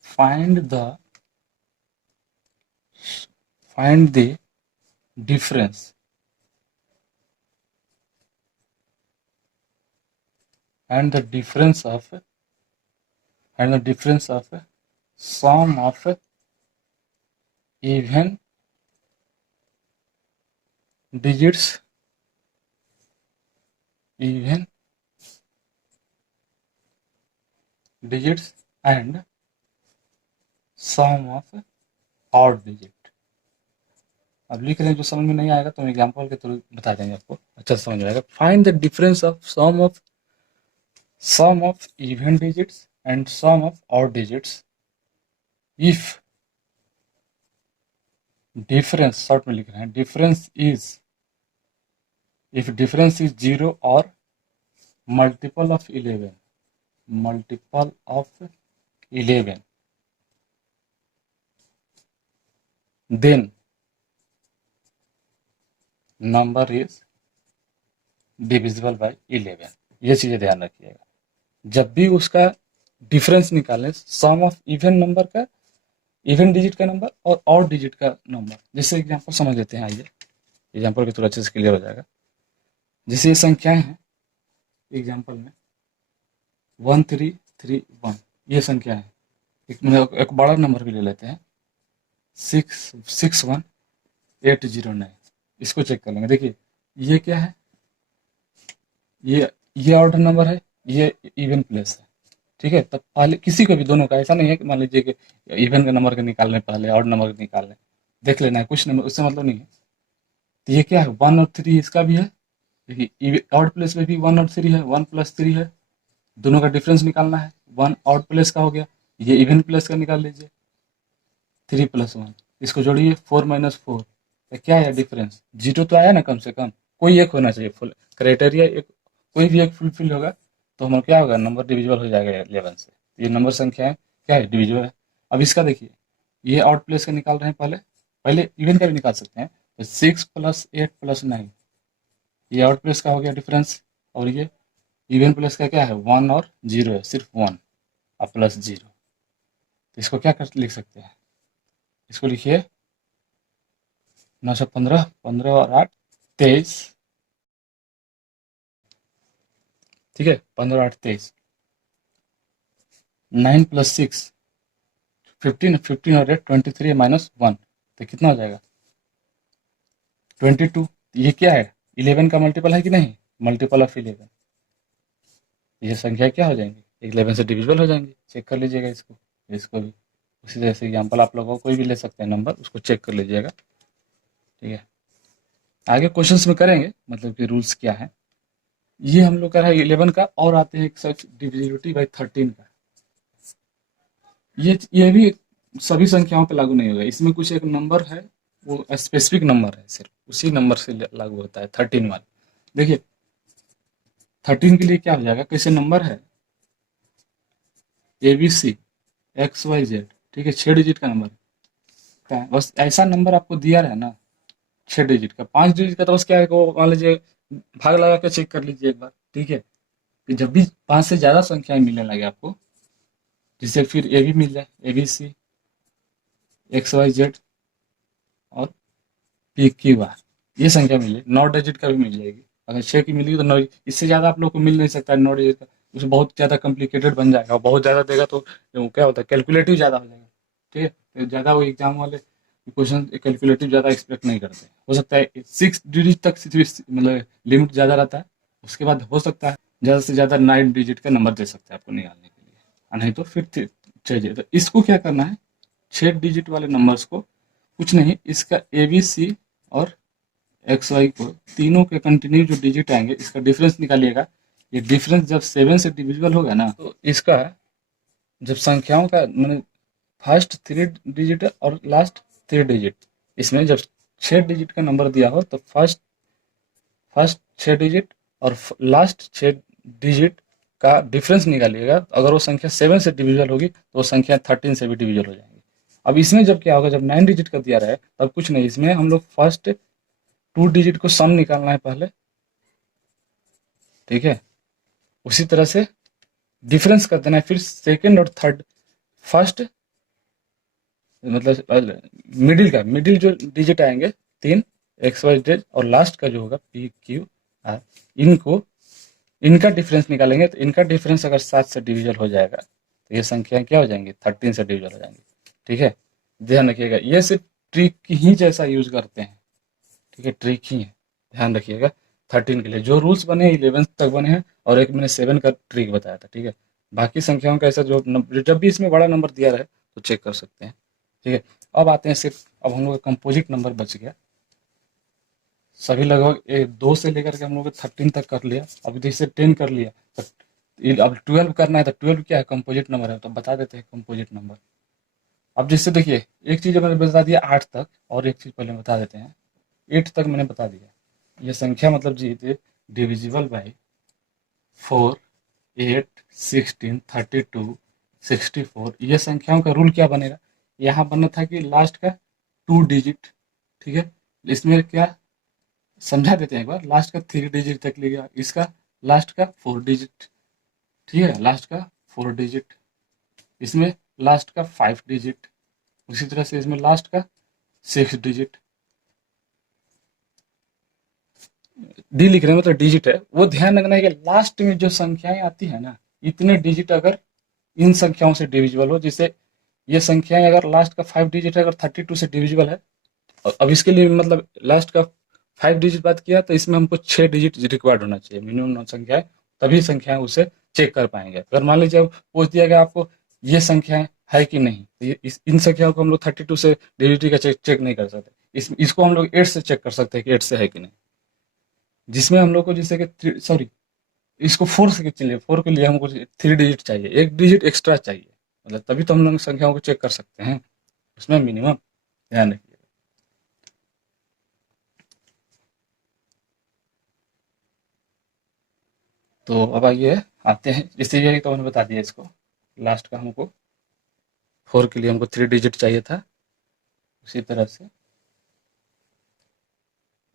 find the difference and the difference of sum of even digits and sum of odd digit। अब लिख रहे हैं, जो समझ में नहीं आएगा तो हम एग्जाम्पल के थ्रू बता देंगे आपको, अच्छा समझ में आएगा। Find the difference of sum of even digits and sum of odd digits if difference, short में लिख रहे हैं, डिफरेंस इज 0 और multiple of 11, then number is divisible by 11। ये चीजें ध्यान रखिएगा, जब भी उसका डिफरेंस निकालें, सम ऑफ इवन नंबर का, इवन डिजिट का नंबर और ऑड डिजिट का नंबर। जैसे एग्जांपल समझ लेते हैं, आइए एग्जांपल के थोड़ा अच्छे से क्लियर हो जाएगा। जैसे ये संख्याएं हैं एग्जांपल में 1331, ये संख्या है, एक बड़ा नंबर भी ले लेते हैं 61809, इसको चेक कर लेंगे। देखिए ये क्या है, ये ऑर्डर नंबर है, ये इवन प्लेस है, ठीक है। तब पहले किसी को भी, दोनों का, ऐसा नहीं है कि मान लीजिए कि इवन का नंबर के निकाल लें पहले, ऑड नंबर के निकाल लें, देख लेना है, कुछ नहीं, उससे मतलब नहीं है। तो ये क्या है, 1 और 3 इसका भी है, देखिए ऑड प्लेस में भी 1 और 3 है, 1 प्लस 3 है, दोनों का डिफरेंस निकालना है, 1 ऑड प्लेस का हो गया, ये इवन प्लेस का निकाल लीजिए, 3 + 1, इसको जोड़िए 4 - 4, तो क्या है डिफरेंस, 0 तो आया ना, कम से कम कोई एक होना चाहिए, फुल क्राइटेरिया एक, कोई भी एक फुलफिल होगा तो हमारा क्या होगा, नंबर डिविजिबल हो जाएगा 11 से। ये नंबर संख्या है, क्या है, डिविजिबल है। अब इसका देखिए, ये ऑड प्लेस का निकाल रहे हैं, पहले इवन का भी निकाल सकते हैं, तो 6 + 8 + 9, ये ऑड प्लेस का हो गया डिफरेंस, और ये इवन प्लेस का क्या है, 1 और 0 है, सिर्फ 1 और प्लस 0, तो इसको क्या कर लिख सकते हैं, इसको लिखिए 915, 15 और 8 23, ठीक है, 15 और 8 23, 9 + 6 15, 15 और 8 23 -1, तो कितना हो जाएगा 22। ये क्या है, 11 का मल्टीपल है कि नहीं, मल्टीपल ऑफ 11, ये संख्या क्या हो जाएंगी, 11 से डिविजिबल हो जाएंगी, चेक कर लीजिएगा इसको भी। उसी तरह से एग्जाम्पल आप लोगों को कोई भी ले सकते हैं नंबर, उसको चेक कर लीजिएगा, ठीक है। आगे क्वेश्चंस में करेंगे मतलब कि रूल्स क्या है। ये हम लोग का है 11 का, और आते हैं एक सच डिविजिबिलिटी बाई 13 का। ये भी सभी संख्याओं पे लागू नहीं होगा, इसमें कुछ एक नंबर है, वो स्पेसिफिक नंबर है, सिर्फ उसी नंबर से लागू होता है 13 वाला। देखिए 13 के लिए क्या हो जाएगा, कैसे नंबर है ABC, XYZ, ठीक है, 6 डिजिट का नंबर है, बस ऐसा नंबर आपको दिया रहा है ना, 6 डिजिट का, 5 डिजिट का तो बस क्या है वो मान लीजिए, भाग लगा के चेक कर लीजिए एक बार, ठीक है, कि जब भी 5 से ज़्यादा संख्याएं मिलने लगे आपको, जिससे फिर ए भी मिल जाए, ABC, XYZ और PQR, ये संख्या मिले, 9 डिजिट का भी मिल जाएगी, अगर 6 की मिली तो 9, इससे ज़्यादा आप लोग को मिल नहीं सकता है 9 डिजिट का, उसमें बहुत ज़्यादा कॉम्प्लिकेटेड बन जाएगा, और बहुत ज़्यादा देगा तो वो क्या होता है, कैलकुलेटिव ज़्यादा हो जाएगा, ठीक है, तो ज़्यादा वो एग्जाम वाले क्वेश्चन कैलकुलेटिव ज़्यादा एक्सपेक्ट नहीं करते, हो सकता है 6 डिजिट तक मतलब लिमिट ज़्यादा रहता है, उसके बाद हो सकता है ज़्यादा से ज़्यादा 9 डिजिट का नंबर दे सकते हैं आपको निकालने के लिए, और नहीं तो फिर चाहिए, तो इसको क्या करना है, 6 डिजिट वाले नंबर्स को कुछ नहीं, इसका ABC और XY को, तीनों के कंटिन्यू जो डिजिट आएंगे इसका डिफरेंस निकालिएगा, ये डिफरेंस जब 7 से डिविजिबल होगा ना, तो इसका जब संख्याओं का मैंने फर्स्ट 3 डिजिट और लास्ट 3 डिजिट, इसमें जब 6 डिजिट का नंबर दिया हो तो फर्स्ट फर्स्ट 6 डिजिट और लास्ट 6 डिजिट का डिफरेंस निकालिएगा, अगर वो संख्या 7 से डिविजिबल होगी तो वो संख्या 13 से भी डिविजिबल हो जाएंगी। अब इसमें जब क्या होगा, जब 9 डिजिट का दिया रहा है तब कुछ नहीं, इसमें हम लोग फर्स्ट 2 डिजिट को सम निकालना है पहले, ठीक है, उसी तरह से डिफरेंस कर देना है, फिर सेकंड और थर्ड, फर्स्ट मतलब मिडिल जो डिजिट आएंगे 3, XYZ, और लास्ट का जो होगा PQR, इनको इनका डिफरेंस निकालेंगे, तो इनका डिफरेंस अगर 7 से डिविजल हो जाएगा तो ये संख्या क्या हो जाएंगी, 13 से डिविजल हो जाएंगी, ठीक है, ध्यान रखिएगा, ये सिर्फ ट्रिक ही जैसा यूज करते हैं, ठीक है, ट्रिक ही है, ध्यान रखिएगा, 13 के लिए जो रूल्स बने हैं 11 तक बने हैं, और एक मैंने 7 का ट्रिक बताया था, ठीक है, बाकी संख्याओं का ऐसा जो जब भी इसमें बड़ा नंबर दिया रहे तो चेक कर सकते हैं, ठीक है। अब आते हैं सिर्फ, अब हम लोग का कंपोजिट नंबर बच गया, सभी लगभग 2 से लेकर के हम लोग 13 तक कर लिया, अब जैसे 10 कर लिया, तो अब 12 करना है, तो 12 क्या है, कंपोजिट नंबर है, तो बता देते हैं कंपोजिट नंबर। अब जैसे देखिए, एक चीज मैंने बता दिया 8 तक, और एक चीज पहले बता देते हैं, 8 तक मैंने बता दिया, ये संख्या मतलब जी डिविजिबल बाई 4, 8, 16, 32, 64, ये संख्याओं का रूल क्या बनेगा, यहाँ बनना था कि लास्ट का 2 डिजिट, ठीक है, इसमें क्या समझा देते हैं एक बार, लास्ट का 3 डिजिट तक ले गया, इसका लास्ट का 4 डिजिट, ठीक है, लास्ट का 4 डिजिट, इसमें लास्ट का 5 डिजिट, उसी तरह से इसमें लास्ट का 6 डिजिट, डी लिख रहे हैं मतलब डिजिट है, वो ध्यान रखना है कि लास्ट में जो संख्याएं आती है ना, इतने डिजिट अगर इन संख्याओं से डिविजिबल हो, जिससे ये संख्याएं अगर लास्ट का 5 डिजिट है, अगर 32 से डिविजिबल है, अब इसके लिए मतलब लास्ट का 5 डिजिट बात किया, तो इसमें हमको 6 डिजिट रिक्वायर्ड होना चाहिए मिनिमम संख्या है, तभी संख्याएं उसे चेक कर पाएंगे, अगर मान लीजिए अब पूछ दिया गया आपको ये संख्याएं है कि नहीं, तो इन संख्याओं को हम लोग 32 से डिविजिट का चेक नहीं कर सकते, इसको हम लोग 8 से चेक कर सकते हैं कि 8 से है कि नहीं, जिसमें हम लोग को जैसे कि सॉरी, इसको 4 से चलिए, 4 के लिए हमको 3 डिजिट चाहिए, 1 डिजिट एक्स्ट्रा चाहिए, मतलब तभी तो हम लोग संख्याओं को चेक कर सकते हैं, उसमें मिनिमम ध्यान रखिए। तो अब आइए आते हैं, जैसे ये तो मैंने बता दिया इसको, लास्ट का हमको 4 के लिए हमको 3 डिजिट चाहिए था, उसी तरह से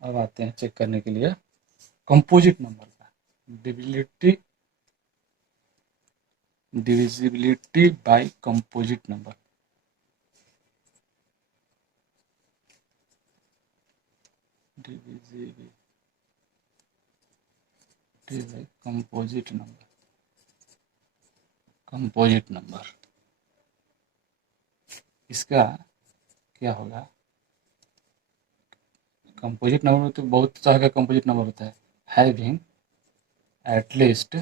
अब आते हैं चेक करने के लिए कंपोजिट नंबर का divisibility, divisibility bye composite number, divisibility bye composite number, composite number, इसका क्या होगा, कंपोजिट नंबर में तो बहुत तरह का कंपोजिट नंबर होता है, having at least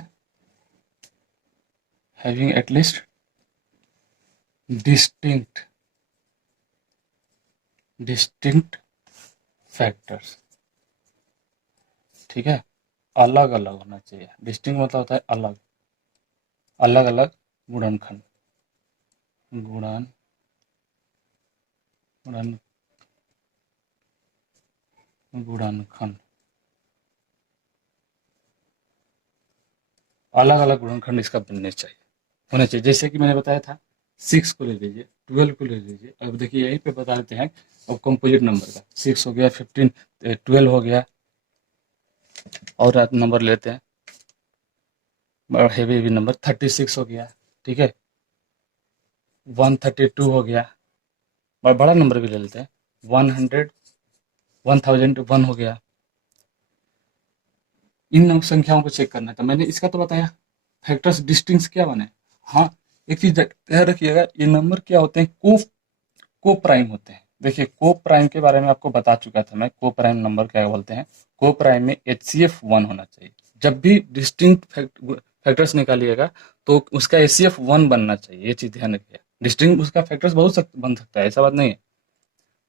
having at least distinct distinct factors, ठीक है, अलग अलग होना चाहिए, डिस्टिंक्ट मतलब होता है अलग, अलग अलग गुणनखंड, गुणन गुणन गुणनखंड, अलग अलग गुणनखंड इसका बनने चाहिए, होना चाहिए, जैसे कि मैंने बताया था 6 को ले लीजिए, 12 को ले लीजिए। अब देखिए यहीं पे बता देते हैं अब कंपोजिट नंबर का। 6 हो गया, 15, 12 हो गया, और आप नंबर लेते हैं हेवी हेवी नंबर। 36 हो गया, ठीक है। 132 हो गया, बड़ा नंबर भी ले लेते हैं। 100, 1001 हो गया। इन संख्याओं को चेक करना था मैंने, इसका तो बताया। फैक्टर्स डिस्टिंक्ट क्या बने। हाँ, एक चीज ध्यान रखिएगा, ये नंबर क्या होते हैं, को प्राइम होते हैं। देखिए को प्राइम के बारे में आपको बता चुका था मैं, को प्राइम नंबर क्या बोलते हैं। को प्राइम में HCF 1 होना चाहिए। जब भी डिस्टिंक्ट फैक्टर्स निकालिएगा तो उसका HCF 1 बनना चाहिए, ये चीज ध्यान रखिएगा। डिस्टिंक्ट उसका फैक्टर्स बहुत बन सकता है, ऐसा बात नहीं है।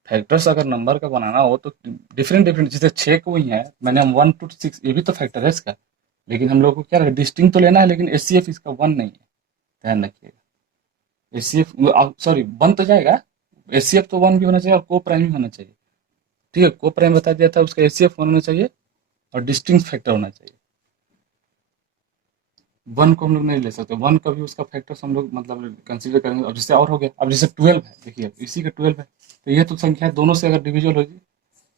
फैक्टर्स अगर नंबर का बनाना हो तो डिफरेंट डिफरेंट, जैसे 6 को ही है मैंने, हम 1 to 6, ये भी तो फैक्टर है इसका। लेकिन हम लोग को क्या डिस्टिंक्ट तो लेना है, लेकिन HCF इसका 1 नहीं है, ध्यान रखिएगा। HCF सॉरी, बन तो जाएगा, HCF तो 1 भी होना चाहिए और को प्राइम भी होना चाहिए। ठीक है, को प्राइम बता दिया था, उसका HCF होना चाहिए और डिस्टिंक्ट फैक्टर होना चाहिए। 1 को हम लोग नहीं ले सकते, 1 का भी उसका फैक्टर्स हम लोग मतलब कंसीडर करेंगे। और जैसे और हो गया, अब जैसे 12 है, देखिए इसी का 12 है, तो ये तो संख्या दोनों से अगर डिविजल होगी,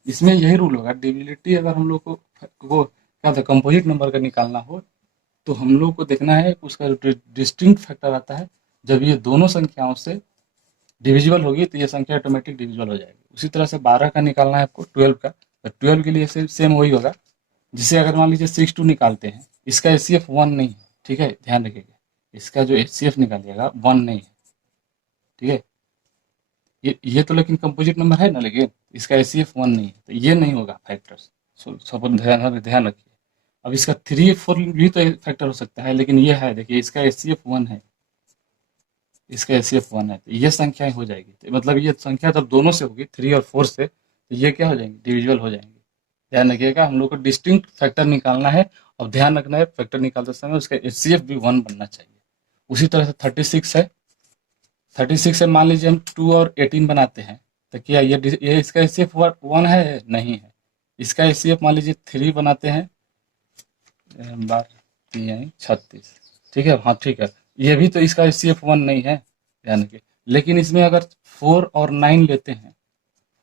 इसमें यही रूल होगा, डिविजिबिलिटी अगर हम लोग को क्या था, कंपोजिट नंबर का निकालना हो, तो हम लोग को देखना है उसका जो डिस्टिंक्ट फैक्टर आता है, जब ये दोनों संख्याओं से डिविजिबल होगी तो ये संख्या ऑटोमेटिक डिविजिबल हो जाएगी। उसी तरह से 12 का निकालना है आपको 12 का, तो 12 के लिए सेम वही होगा। जिसे अगर मान लीजिए 6 2 निकालते हैं, इसका HCF 1 नहीं है, ठीक है, ध्यान रखिएगा। इसका जो HCF निकालिएगा 1 नहीं है, ठीक है। ये तो लेकिन कंपोजिट नंबर है ना, लेकिन इसका HCF 1 नहीं है, तो ये नहीं होगा फैक्टर्स। सब ध्यान ध्यान रखिए। अब इसका 3 4 भी तो फैक्टर हो सकता है, लेकिन ये है, देखिए इसका HCF 1 है, इसका HCF 1 है, तो ये संख्याएं हो जाएगी। तो मतलब ये संख्या जब दोनों से होगी, 3 और 4 से, तो ये क्या हो जाएंगे, डिविजिबल हो जाएंगे। ध्यान रखिएगा, हम लोग को डिस्टिंक्ट फैक्टर निकालना है। और ध्यान रखना है फैक्टर निकालते समय उसका HCF भी 1 बनना चाहिए। उसी तरह से 36 है, 36 से मान लीजिए हम 2 और 18 बनाते हैं, तो क्या ये इसका HCF 1 है, नहीं है। इसका HCF मान लीजिए 3 बनाते हैं, बार 36, ठीक है, हाँ ठीक है। ये भी तो इसका HCF 1 नहीं है, ध्यान रखिए। लेकिन इसमें अगर 4 और 9 लेते हैं,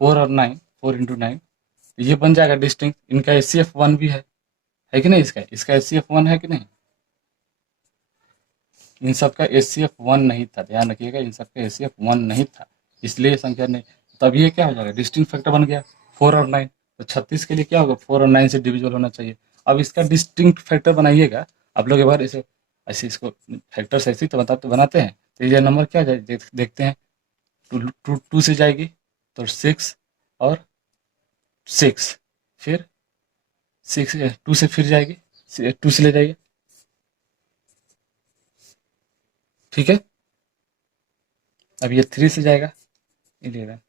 4 और 9, 4 × 9, तो ये बन जाएगा डिस्टिंक्ट। इनका HCF 1 भी है कि नहीं, इसका HCF 1 है कि नहीं। इन सब का HCF 1 नहीं था, ध्यान रखिएगा, इन सब का HCF 1 नहीं था, इसलिए संख्या नहीं। तब ये क्या हो जाएगा, डिस्टिंक्ट फैक्टर बन गया 4 और 9। तो 36 के लिए क्या होगा, 4 और 9 से डिविजिबल होना चाहिए। अब इसका डिस्टिंक्ट फैक्टर बनाइएगा आप लोग एक बार, ऐसे ऐसे इसको फैक्टर्स ऐसे ही तो बनाते हैं। तो ये नंबर क्या जाए, देखते हैं। टू से जाएगी तो 6 और 6, फिर 6 2 से फिर जाएगी, 2 से ले जाइए, ठीक है। अब ये 3 से जाएगा 11।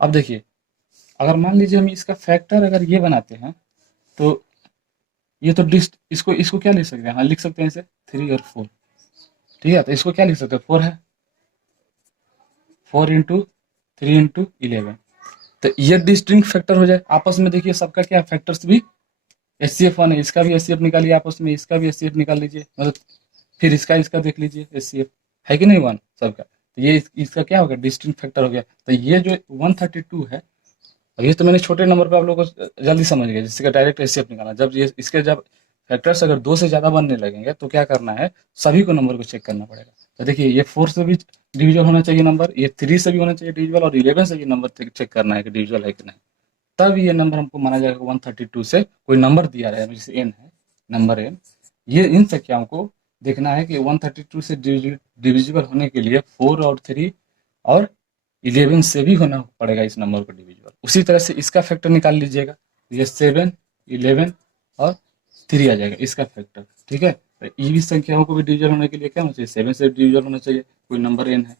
अब देखिए, अगर मान लीजिए हम इसका फैक्टर अगर ये बनाते हैं, तो ये तो डिस्ट इसको इसको क्या लिख सकते हैं, हाँ लिख सकते हैं इसे 3 और 4, ठीक है। तो इसको क्या लिख सकते हैं, 4 है, 4 × 3 × 11। तो ये डिस्टिंक्ट फैक्टर हो जाए आपस में। देखिए सबका क्या फैक्टर्स भी HCF 1 है, इसका भी HCF निकालिए आपस में, इसका भी HCF निकाल लीजिए, मतलब फिर इसका इसका देख लीजिए HCF है कि नहीं 1 सबका। तो ये इसका क्या हो गया, डिस्टिंक्ट फैक्टर हो गया। तो ये जो 132 है, अब ये तो मैंने छोटे नंबर पे आप लोगों को जल्दी समझ गए, जिसका डायरेक्ट HCF निकालना। जब ये इसके जब फैक्टर्स अगर 2 से ज़्यादा बनने लगेंगे तो क्या करना है, सभी को नंबर को चेक करना पड़ेगा। तो देखिए ये 4 से भी डिविजल होना चाहिए नंबर, ये 3 से भी होना चाहिए डिविजल, और 11 से भी नंबर चेक करना है कि डिविजल है कि नहीं। तब ये नंबर हमको माना जाएगा 132 से कोई नंबर दिया रहा है, जैसे एन है, नंबर एन। ये इन संख्याओं को देखना है कि 132 से डिविजिबल होने के लिए 4 और 3 और 11 से भी होना पड़ेगा इस नंबर को डिविजिबल। उसी तरह से इसका फैक्टर निकाल लीजिएगा, ये 7 11 और 3 आ जाएगा इसका फैक्टर, ठीक है। तो ये संख्याओं को भी डिविजल होने के लिए क्या होना चाहिए, 7 से डिविजल होना चाहिए। कोई नंबर एन है,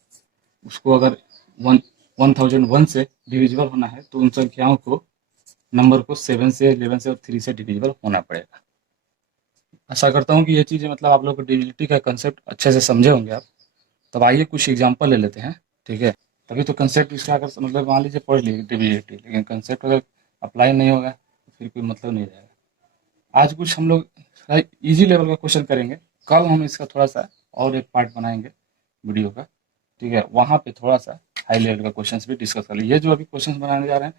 उसको अगर 1001 से डिविजिबल होना है, तो उन संख्याओं को नंबर को 7 से 11 से और 3 से डिविजिबल होना पड़ेगा। आशा करता हूँ कि ये चीज़ें मतलब आप लोग को डिविजिबिलिटी का कंसेप्ट अच्छे से समझे होंगे आप। तब आइए कुछ एग्जांपल ले लेते हैं, ठीक है। तभी तो कंसेप्ट इसका अगर मतलब मान लीजिए पढ़ लिए डिविजिबिलिटी, लेकिन कंसेप्ट अगर अप्लाई नहीं होगा तो फिर कोई मतलब नहीं रहेगा। आज कुछ हम लोग इजी लेवल का क्वेश्चन करेंगे, कल हम इसका थोड़ा सा और एक पार्ट बनाएंगे, वीडियो का, ठीक है, वहाँ पे थोड़ा सा हाई लेवल का क्वेश्चंस भी डिस्कस कर लीजिए। ये जो अभी क्वेश्चंस बनाने जा रहे हैं,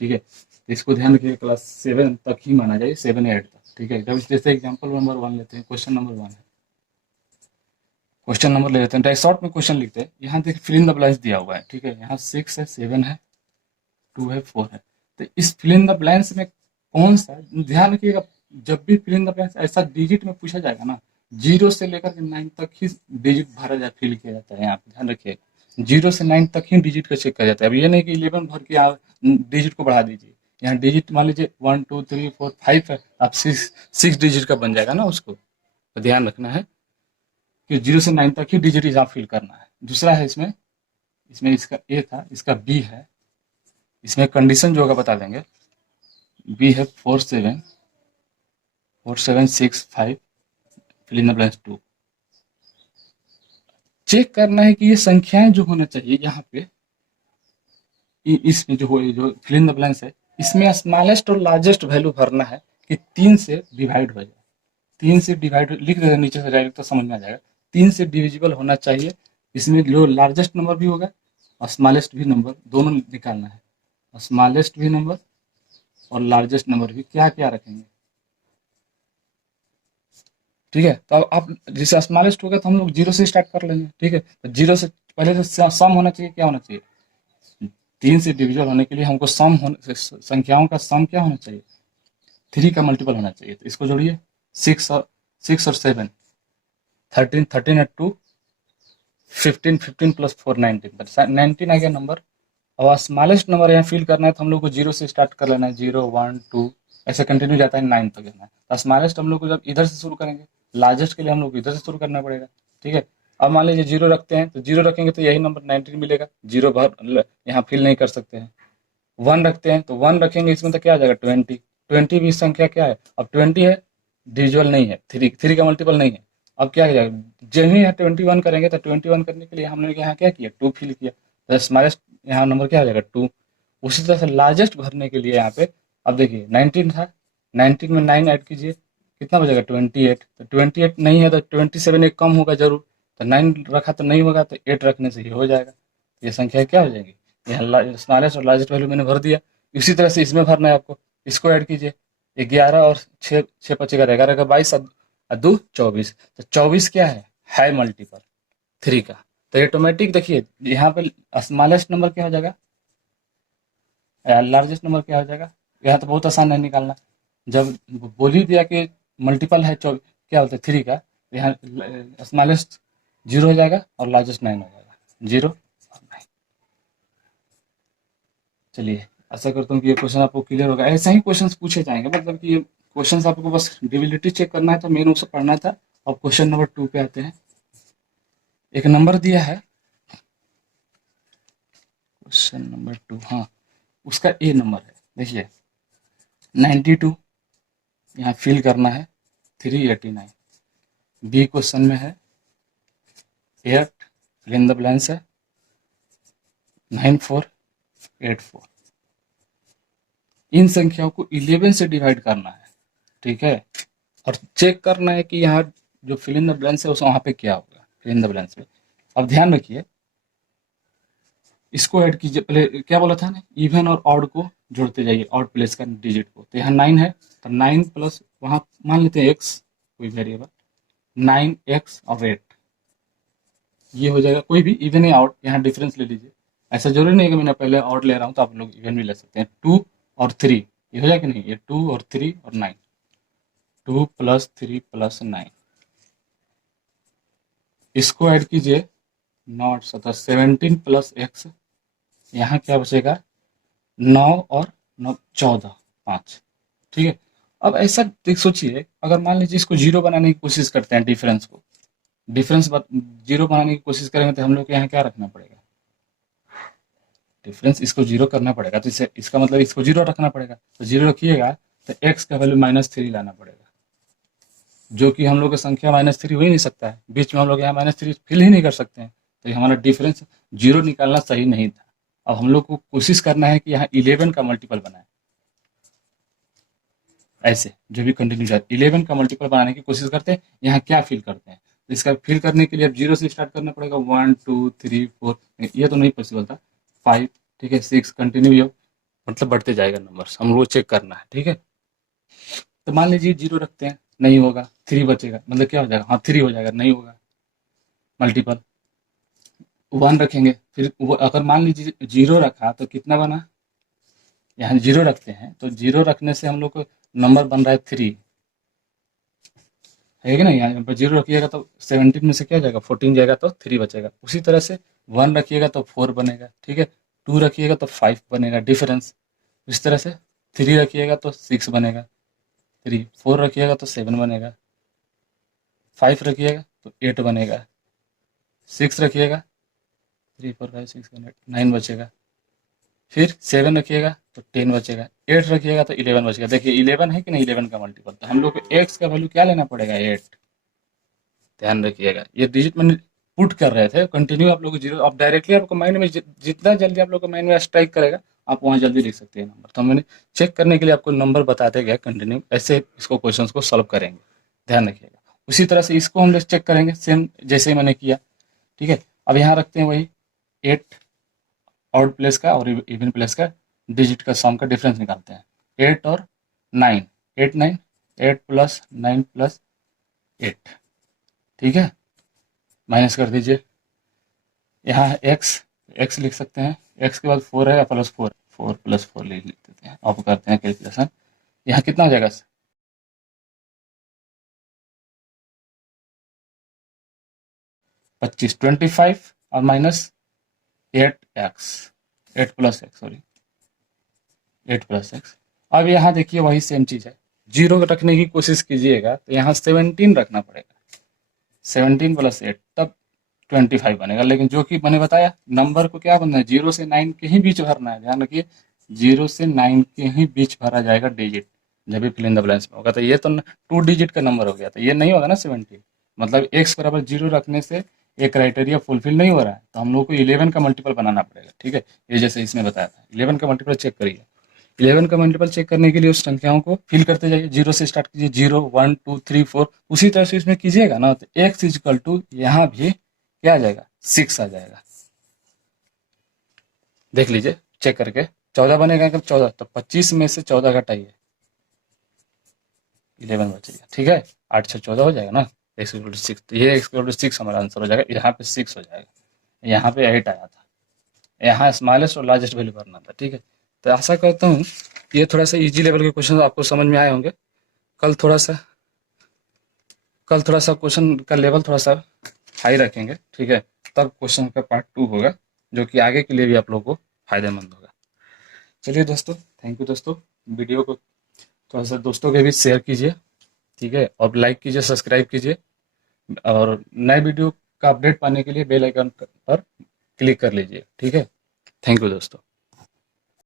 ठीक है, तो इसको ध्यान रखिए, क्लास 7 तक ही माना जाए, 7 8 तक, ठीक है। जब जैसे एग्जाम्पल नंबर 1 लेते हैं, क्वेश्चन नंबर 1 है, क्वेश्चन नंबर ले लेते हैं, डायरेक्ट शॉर्ट में क्वेश्चन लिखते हैं। यहाँ देखिए फिल इन द ब्लैंक्स दिया हुआ है, ठीक है, यहाँ 6 है, 7 है, 2 है, 4 है। तो इस फिल इन द ब्लैंक्स में कौन सा, ध्यान रखिएगा, जब भी फिल इन द ब्लैंक्स ऐसा डिजिट में पूछा जाएगा ना, 0 से लेकर के 9 तक ही डिजिट भरा जा फिल किया जाता है। यहाँ पे ध्यान रखिएगा, 0 से 9 तक ही डिजिट का चेक किया जाता है। अब ये नहीं कि 11 भर के आप डिजिट को बढ़ा दीजिए। यहाँ डिजिट मान लीजिए 1 2 3 4 5 है, आप 6 डिजिट का बन जाएगा ना उसको, तो ध्यान रखना है कि 0 से 9 तक ही डिजिट यहाँ फिल करना है। दूसरा है इसमें, इसमें इसका ए था, इसका बी है। इसमें कंडीशन जो होगा बता देंगे। बी है 4 7 6 5, fill in the blanks 2। Check करना है कि ये संख्याएं जो होना चाहिए यहाँ पे, इसमें जो फिल इन द ब्लैंक्स है, इसमें स्मॉलेस्ट और लार्जेस्ट वैल्यू भरना है कि 3 से डिवाइड हो जाए। 3 से डिवाइड लिख देते नीचे से डायरेक्ट, तो समझ में आ जाएगा। 3 से डिविजिबल होना चाहिए। इसमें जो लार्जेस्ट नंबर भी होगा और स्मॉलेस्ट भी नंबर दोनों निकालना है। स्मॉलेस्ट भी नंबर और लार्जेस्ट नंबर भी क्या क्या रखेंगे, ठीक है। तो अब आप जैसे स्मॉलेस्ट होगा तो हम लोग 0 से स्टार्ट कर लेंगे, ठीक है। तो 0 से पहले तो सम होना चाहिए, क्या होना चाहिए, 3 से डिविजल होने के लिए हमको सम होने, संख्याओं का सम क्या होना चाहिए, 3 का मल्टीपल होना चाहिए। तो इसको जोड़िए, 6 और 7, 13 13 और 2 15, 15 प्लस 4 19, 19 आ गया नंबर। और स्मॉलेस्ट नंबर यहाँ फिल करना है तो हम लोग को 0 से स्टार्ट कर लेना है, 0 1 2 ऐसे कंटिन्यू जाता है 9 तक जाना है। तो स्मॉलेस्ट हम लोग को जब इधर से शुरू करेंगे, लार्जेस्ट के लिए हम लोग को इधर से शुरू करना पड़ेगा, ठीक है। अब मान लीजिए 0 रखते हैं, तो 0 रखेंगे तो यही नंबर 19 मिलेगा, 0 भर यहाँ फिल नहीं कर सकते हैं। 1 रखते हैं तो 1 रखेंगे, इसमें तो क्या आ जाएगा 20, 20 भी संख्या क्या है, अब 20 है, डिविजुअल नहीं है, 3 का मल्टीपल नहीं है। अब क्या हो जाएगा, जब ही यहाँ 21 करेंगे तो 21 करने के लिए हमने यहाँ क्या किया, 2 फिल किया, तो स्मॉलेस्ट यहाँ नंबर क्या हो जाएगा 2। उसी तरह से लार्जेस्ट भरने के लिए यहाँ पे, अब देखिए 19 था, 19 में 9 ऐड कीजिए, कितना बचेगा 28। तो 28 नहीं है तो 27 एक कम होगा जरूर, तो 9 रखा तो नहीं होगा, तो 8 रखने से ही हो जाएगा। ये संख्या क्या हो जाएगी, यहाँ स्मॉलेस्ट और लार्जेस्ट वैल्यू मैंने भर दिया। इसी तरह से इसमें भरना है आपको, इसको ऐड कीजिए, 11 और 6 6 पचे का 11 का 22 और 2 24। तो 24 क्या है मल्टीपल 3 का। तो ऑटोमेटिक देखिए यहाँ पे स्मॉलेस्ट नंबर क्या हो जाएगा, लार्जेस्ट नंबर क्या हो जाएगा। यहाँ तो बहुत आसान है निकालना, जब बोल ही दिया कि मल्टीपल है क्या बोलते हैं 3 का, तो यहाँ स्मॉलेस्ट 0 हो जाएगा और लार्जेस्ट 9 हो जाएगा, 0 और 9। चलिए, आशा करता हूँ कि ये क्वेश्चन आपको क्लियर होगा। ऐसे ही क्वेश्चंस पूछे जाएंगे, मतलब कि ये क्वेश्चंस आपको बस डिविलिटी चेक करना है, तो मेन उसे पढ़ना था। अब क्वेश्चन नंबर 2 पे आते हैं। एक नंबर दिया है, क्वेश्चन नंबर 2, हाँ, उसका ए नंबर है, देखिए 92 यहाँ फिल करना है, 389। बी क्वेश्चन में है 8, फिल इन द ब्लैंक्स है 9484। इन संख्याओं को 11 से डिवाइड करना है, ठीक है, और चेक करना है कि यहाँ जो फिल इन द ब्लैंक्स है उस वहाँ पे क्या होगा फिल इन द ब्लैंक्स पे। अब ध्यान रखिए, इसको ऐड कीजिए, पहले क्या बोला था ना, इवन और ऑड को जोड़ते जाइए, ऑड प्लेस का डिजिट को। तो यहाँ 9 है, तो 9 प्लस वहाँ मान लेते हैं एक्स, कोई वेरिएबल, 9x और 8, ये हो जाएगा। कोई भी इवन या ऑड, यहाँ डिफरेंस ले लीजिए, ऐसा जरूरी नहीं है कि मैंने पहले ऑड ले रहा हूँ तो आप लोग इवन भी ले सकते हैं। 2 और 3, ये हो जाएगा कि नहीं, ये 2 और 3 और 9, 2 प्लस 3 प्लस 9, इसको ऐड कीजिए, 9 8 17, 17 प्लस एक्स, यहाँ क्या बचेगा 9 और 9 14 5, ठीक है। अब ऐसा देख सोचिए, अगर मान लीजिए इसको 0 बनाने की कोशिश करते हैं, डिफरेंस को, डिफरेंस 0 बनाने की कोशिश करेंगे तो हम लोग को यहाँ क्या रखना पड़ेगा, डिफरेंस इसको 0 करना पड़ेगा, तो इसका मतलब इसको 0 रखना पड़ेगा। तो 0 रखिएगा तो x का वैल्यू -3 लाना पड़ेगा, जो कि हम लोग की संख्या -3 हो ही नहीं सकता है, बीच में हम लोग यहाँ -3 फिल ही नहीं कर सकते हैं। तो हमारा डिफरेंस 0 निकालना सही नहीं था। अब हम लोग को कोशिश करना है कि यहाँ 11 का मल्टीपल बनाए, ऐसे जो भी कंटिन्यू जाए 11 का मल्टीपल बनाने की कोशिश करते हैं। यहाँ क्या फिल करते हैं, इसका फिल करने के लिए अब 0 से स्टार्ट करना पड़ेगा, 1 2 3 4, ये तो नहीं पॉसिबल था, 5, ठीक है, 6, कंटिन्यू ये मतलब बढ़ते जाएगा नंबर, हम रोज चेक करना है, ठीक है। तो मान लीजिए 0 रखते हैं, नहीं होगा, 3 बचेगा, मतलब क्या हो जाएगा, हाँ 3 हो जाएगा, नहीं होगा मल्टीपल। 1 रखेंगे, फिर वो अगर मान लीजिए 0 रखा तो कितना बना, यहाँ 0 रखते हैं तो 0 रखने से हम लोग को नंबर बन रहा है 3, है कि नहीं, यहाँ पर 0 रखिएगा तो 17 में से क्या जाएगा, 14 जाएगा तो 3 बचेगा। उसी तरह से 1 रखिएगा तो 4 बनेगा, ठीक है, 2 रखिएगा तो 5 बनेगा डिफरेंस। इस तरह से 3 रखिएगा तो 6 बनेगा 3, 4 रखिएगा तो 7 बनेगा, 5 रखिएगा तो 8 बनेगा, 6 रखिएगा 3 4 5 6 7 8 9 बचेगा, फिर 7 रखिएगा तो 10 बचेगा, 8 रखिएगा तो 11 बचेगा। देखिए 11 है कि नहीं, 11 का मल्टीपल, तो हम लोग को एक्स का वैल्यू क्या लेना पड़ेगा, 8। ध्यान रखिएगा, ये डिजिट मैंने पुट कर रहे थे, कंटिन्यू आप लोग को 0, अब डायरेक्टली आपको माइंड में जितना जल्दी आप लोग को माइंड में स्ट्राइक करेगा आप वहाँ जल्दी लिख सकते हैं नंबर। तो मैंने चेक करने के लिए आपको नंबर बताते गए कंटिन्यू, ऐसे इसको क्वेश्चन को सॉल्व करेंगे, ध्यान रखिएगा। उसी तरह से इसको हम लोग चेक करेंगे सेम जैसे ही मैंने किया, ठीक है। अब यहाँ रखते हैं वही 8 ऑड प्लेस का और इवन प्लेस का डिजिट का सम का डिफरेंस निकालते हैं, 8 और 9, 8 9, 8 प्लस 9 प्लस 8, ठीक है, माइनस कर दीजिए। यहाँ एक्स लिख सकते हैं, एक्स के बाद 4 है या प्लस 4, 4 प्लस 4 लिख देते हैं, अब करते हैं कैलकुलेशन। यहाँ कितना हो जाएगा, 25, 25 और minus 8x, 8 plus x, sorry 8 plus x. अब यहाँ देखिए वही सेम चीज़ है, 0 रखने की कोशिश कीजिएगा तो यहाँ 17 रखना पड़ेगा, 17 प्लस 8 तब 25 बनेगा। लेकिन जो कि मैंने बताया नंबर को क्या बनना है, 0 से 9 के ही बीच भरना है, ध्यान रखिए 0 से 9 के ही बीच भरा जाएगा डिजिट, जब भी फिल इन द ब्लैंक्स में होगा। तो ये तो 2 डिजिट का नंबर हो गया, तो ये नहीं होगा ना 17, मतलब एक्स बराबर 0 रखने से एक क्राइटेरिया फुलफिल नहीं हो रहा है, तो हम लोग को 11 का मल्टीपल बनाना पड़ेगा, ठीक है। ये जैसे इसमें बताया था 11 का मल्टीपल चेक करिए, 11 का मल्टीपल चेक करने के लिए उस संख्याओं को फिल करते जाइए, 0 से स्टार्ट कीजिए, 0 1 2 3 4, उसी तरह से इसमें कीजिएगा ना तो एक्स इजिकल टू यहाँ भी क्या आ जाएगा, 6 आ जाएगा। देख लीजिए चेक करके, 14 बनेगा कब, 14, तो 25 में से 14 घटाइए, 11 बचेगा, ठीक है, 8 से 14 हो जाएगा ना, एक्स इक्वल टू 6, तो ये एक्स इक्वल टू 6 हमारा आंसर हो जाएगा। यहाँ पे 6 हो जाएगा, यहाँ पे 8 आया था, यहाँ स्मॉलेस्ट और लार्जेस्ट वैल्यू भरना था, ठीक है। तो आशा करता हूँ ये थोड़ा सा इजी लेवल के क्वेश्चन आपको समझ में आए होंगे। कल थोड़ा सा क्वेश्चन का लेवल थोड़ा सा हाई रखेंगे, ठीक है, तब क्वेश्चन का पार्ट 2 होगा, जो कि आगे के लिए भी आप लोगों को फायदेमंद होगा। चलिए दोस्तों, थैंक यू दोस्तों, वीडियो को थोड़ा सा दोस्तों के बीच शेयर कीजिए, ठीक है, और लाइक कीजिए, सब्सक्राइब कीजिए, और नए वीडियो का अपडेट पाने के लिए बेल आइकन पर क्लिक कर लीजिए, ठीक है। थैंक यू दोस्तों।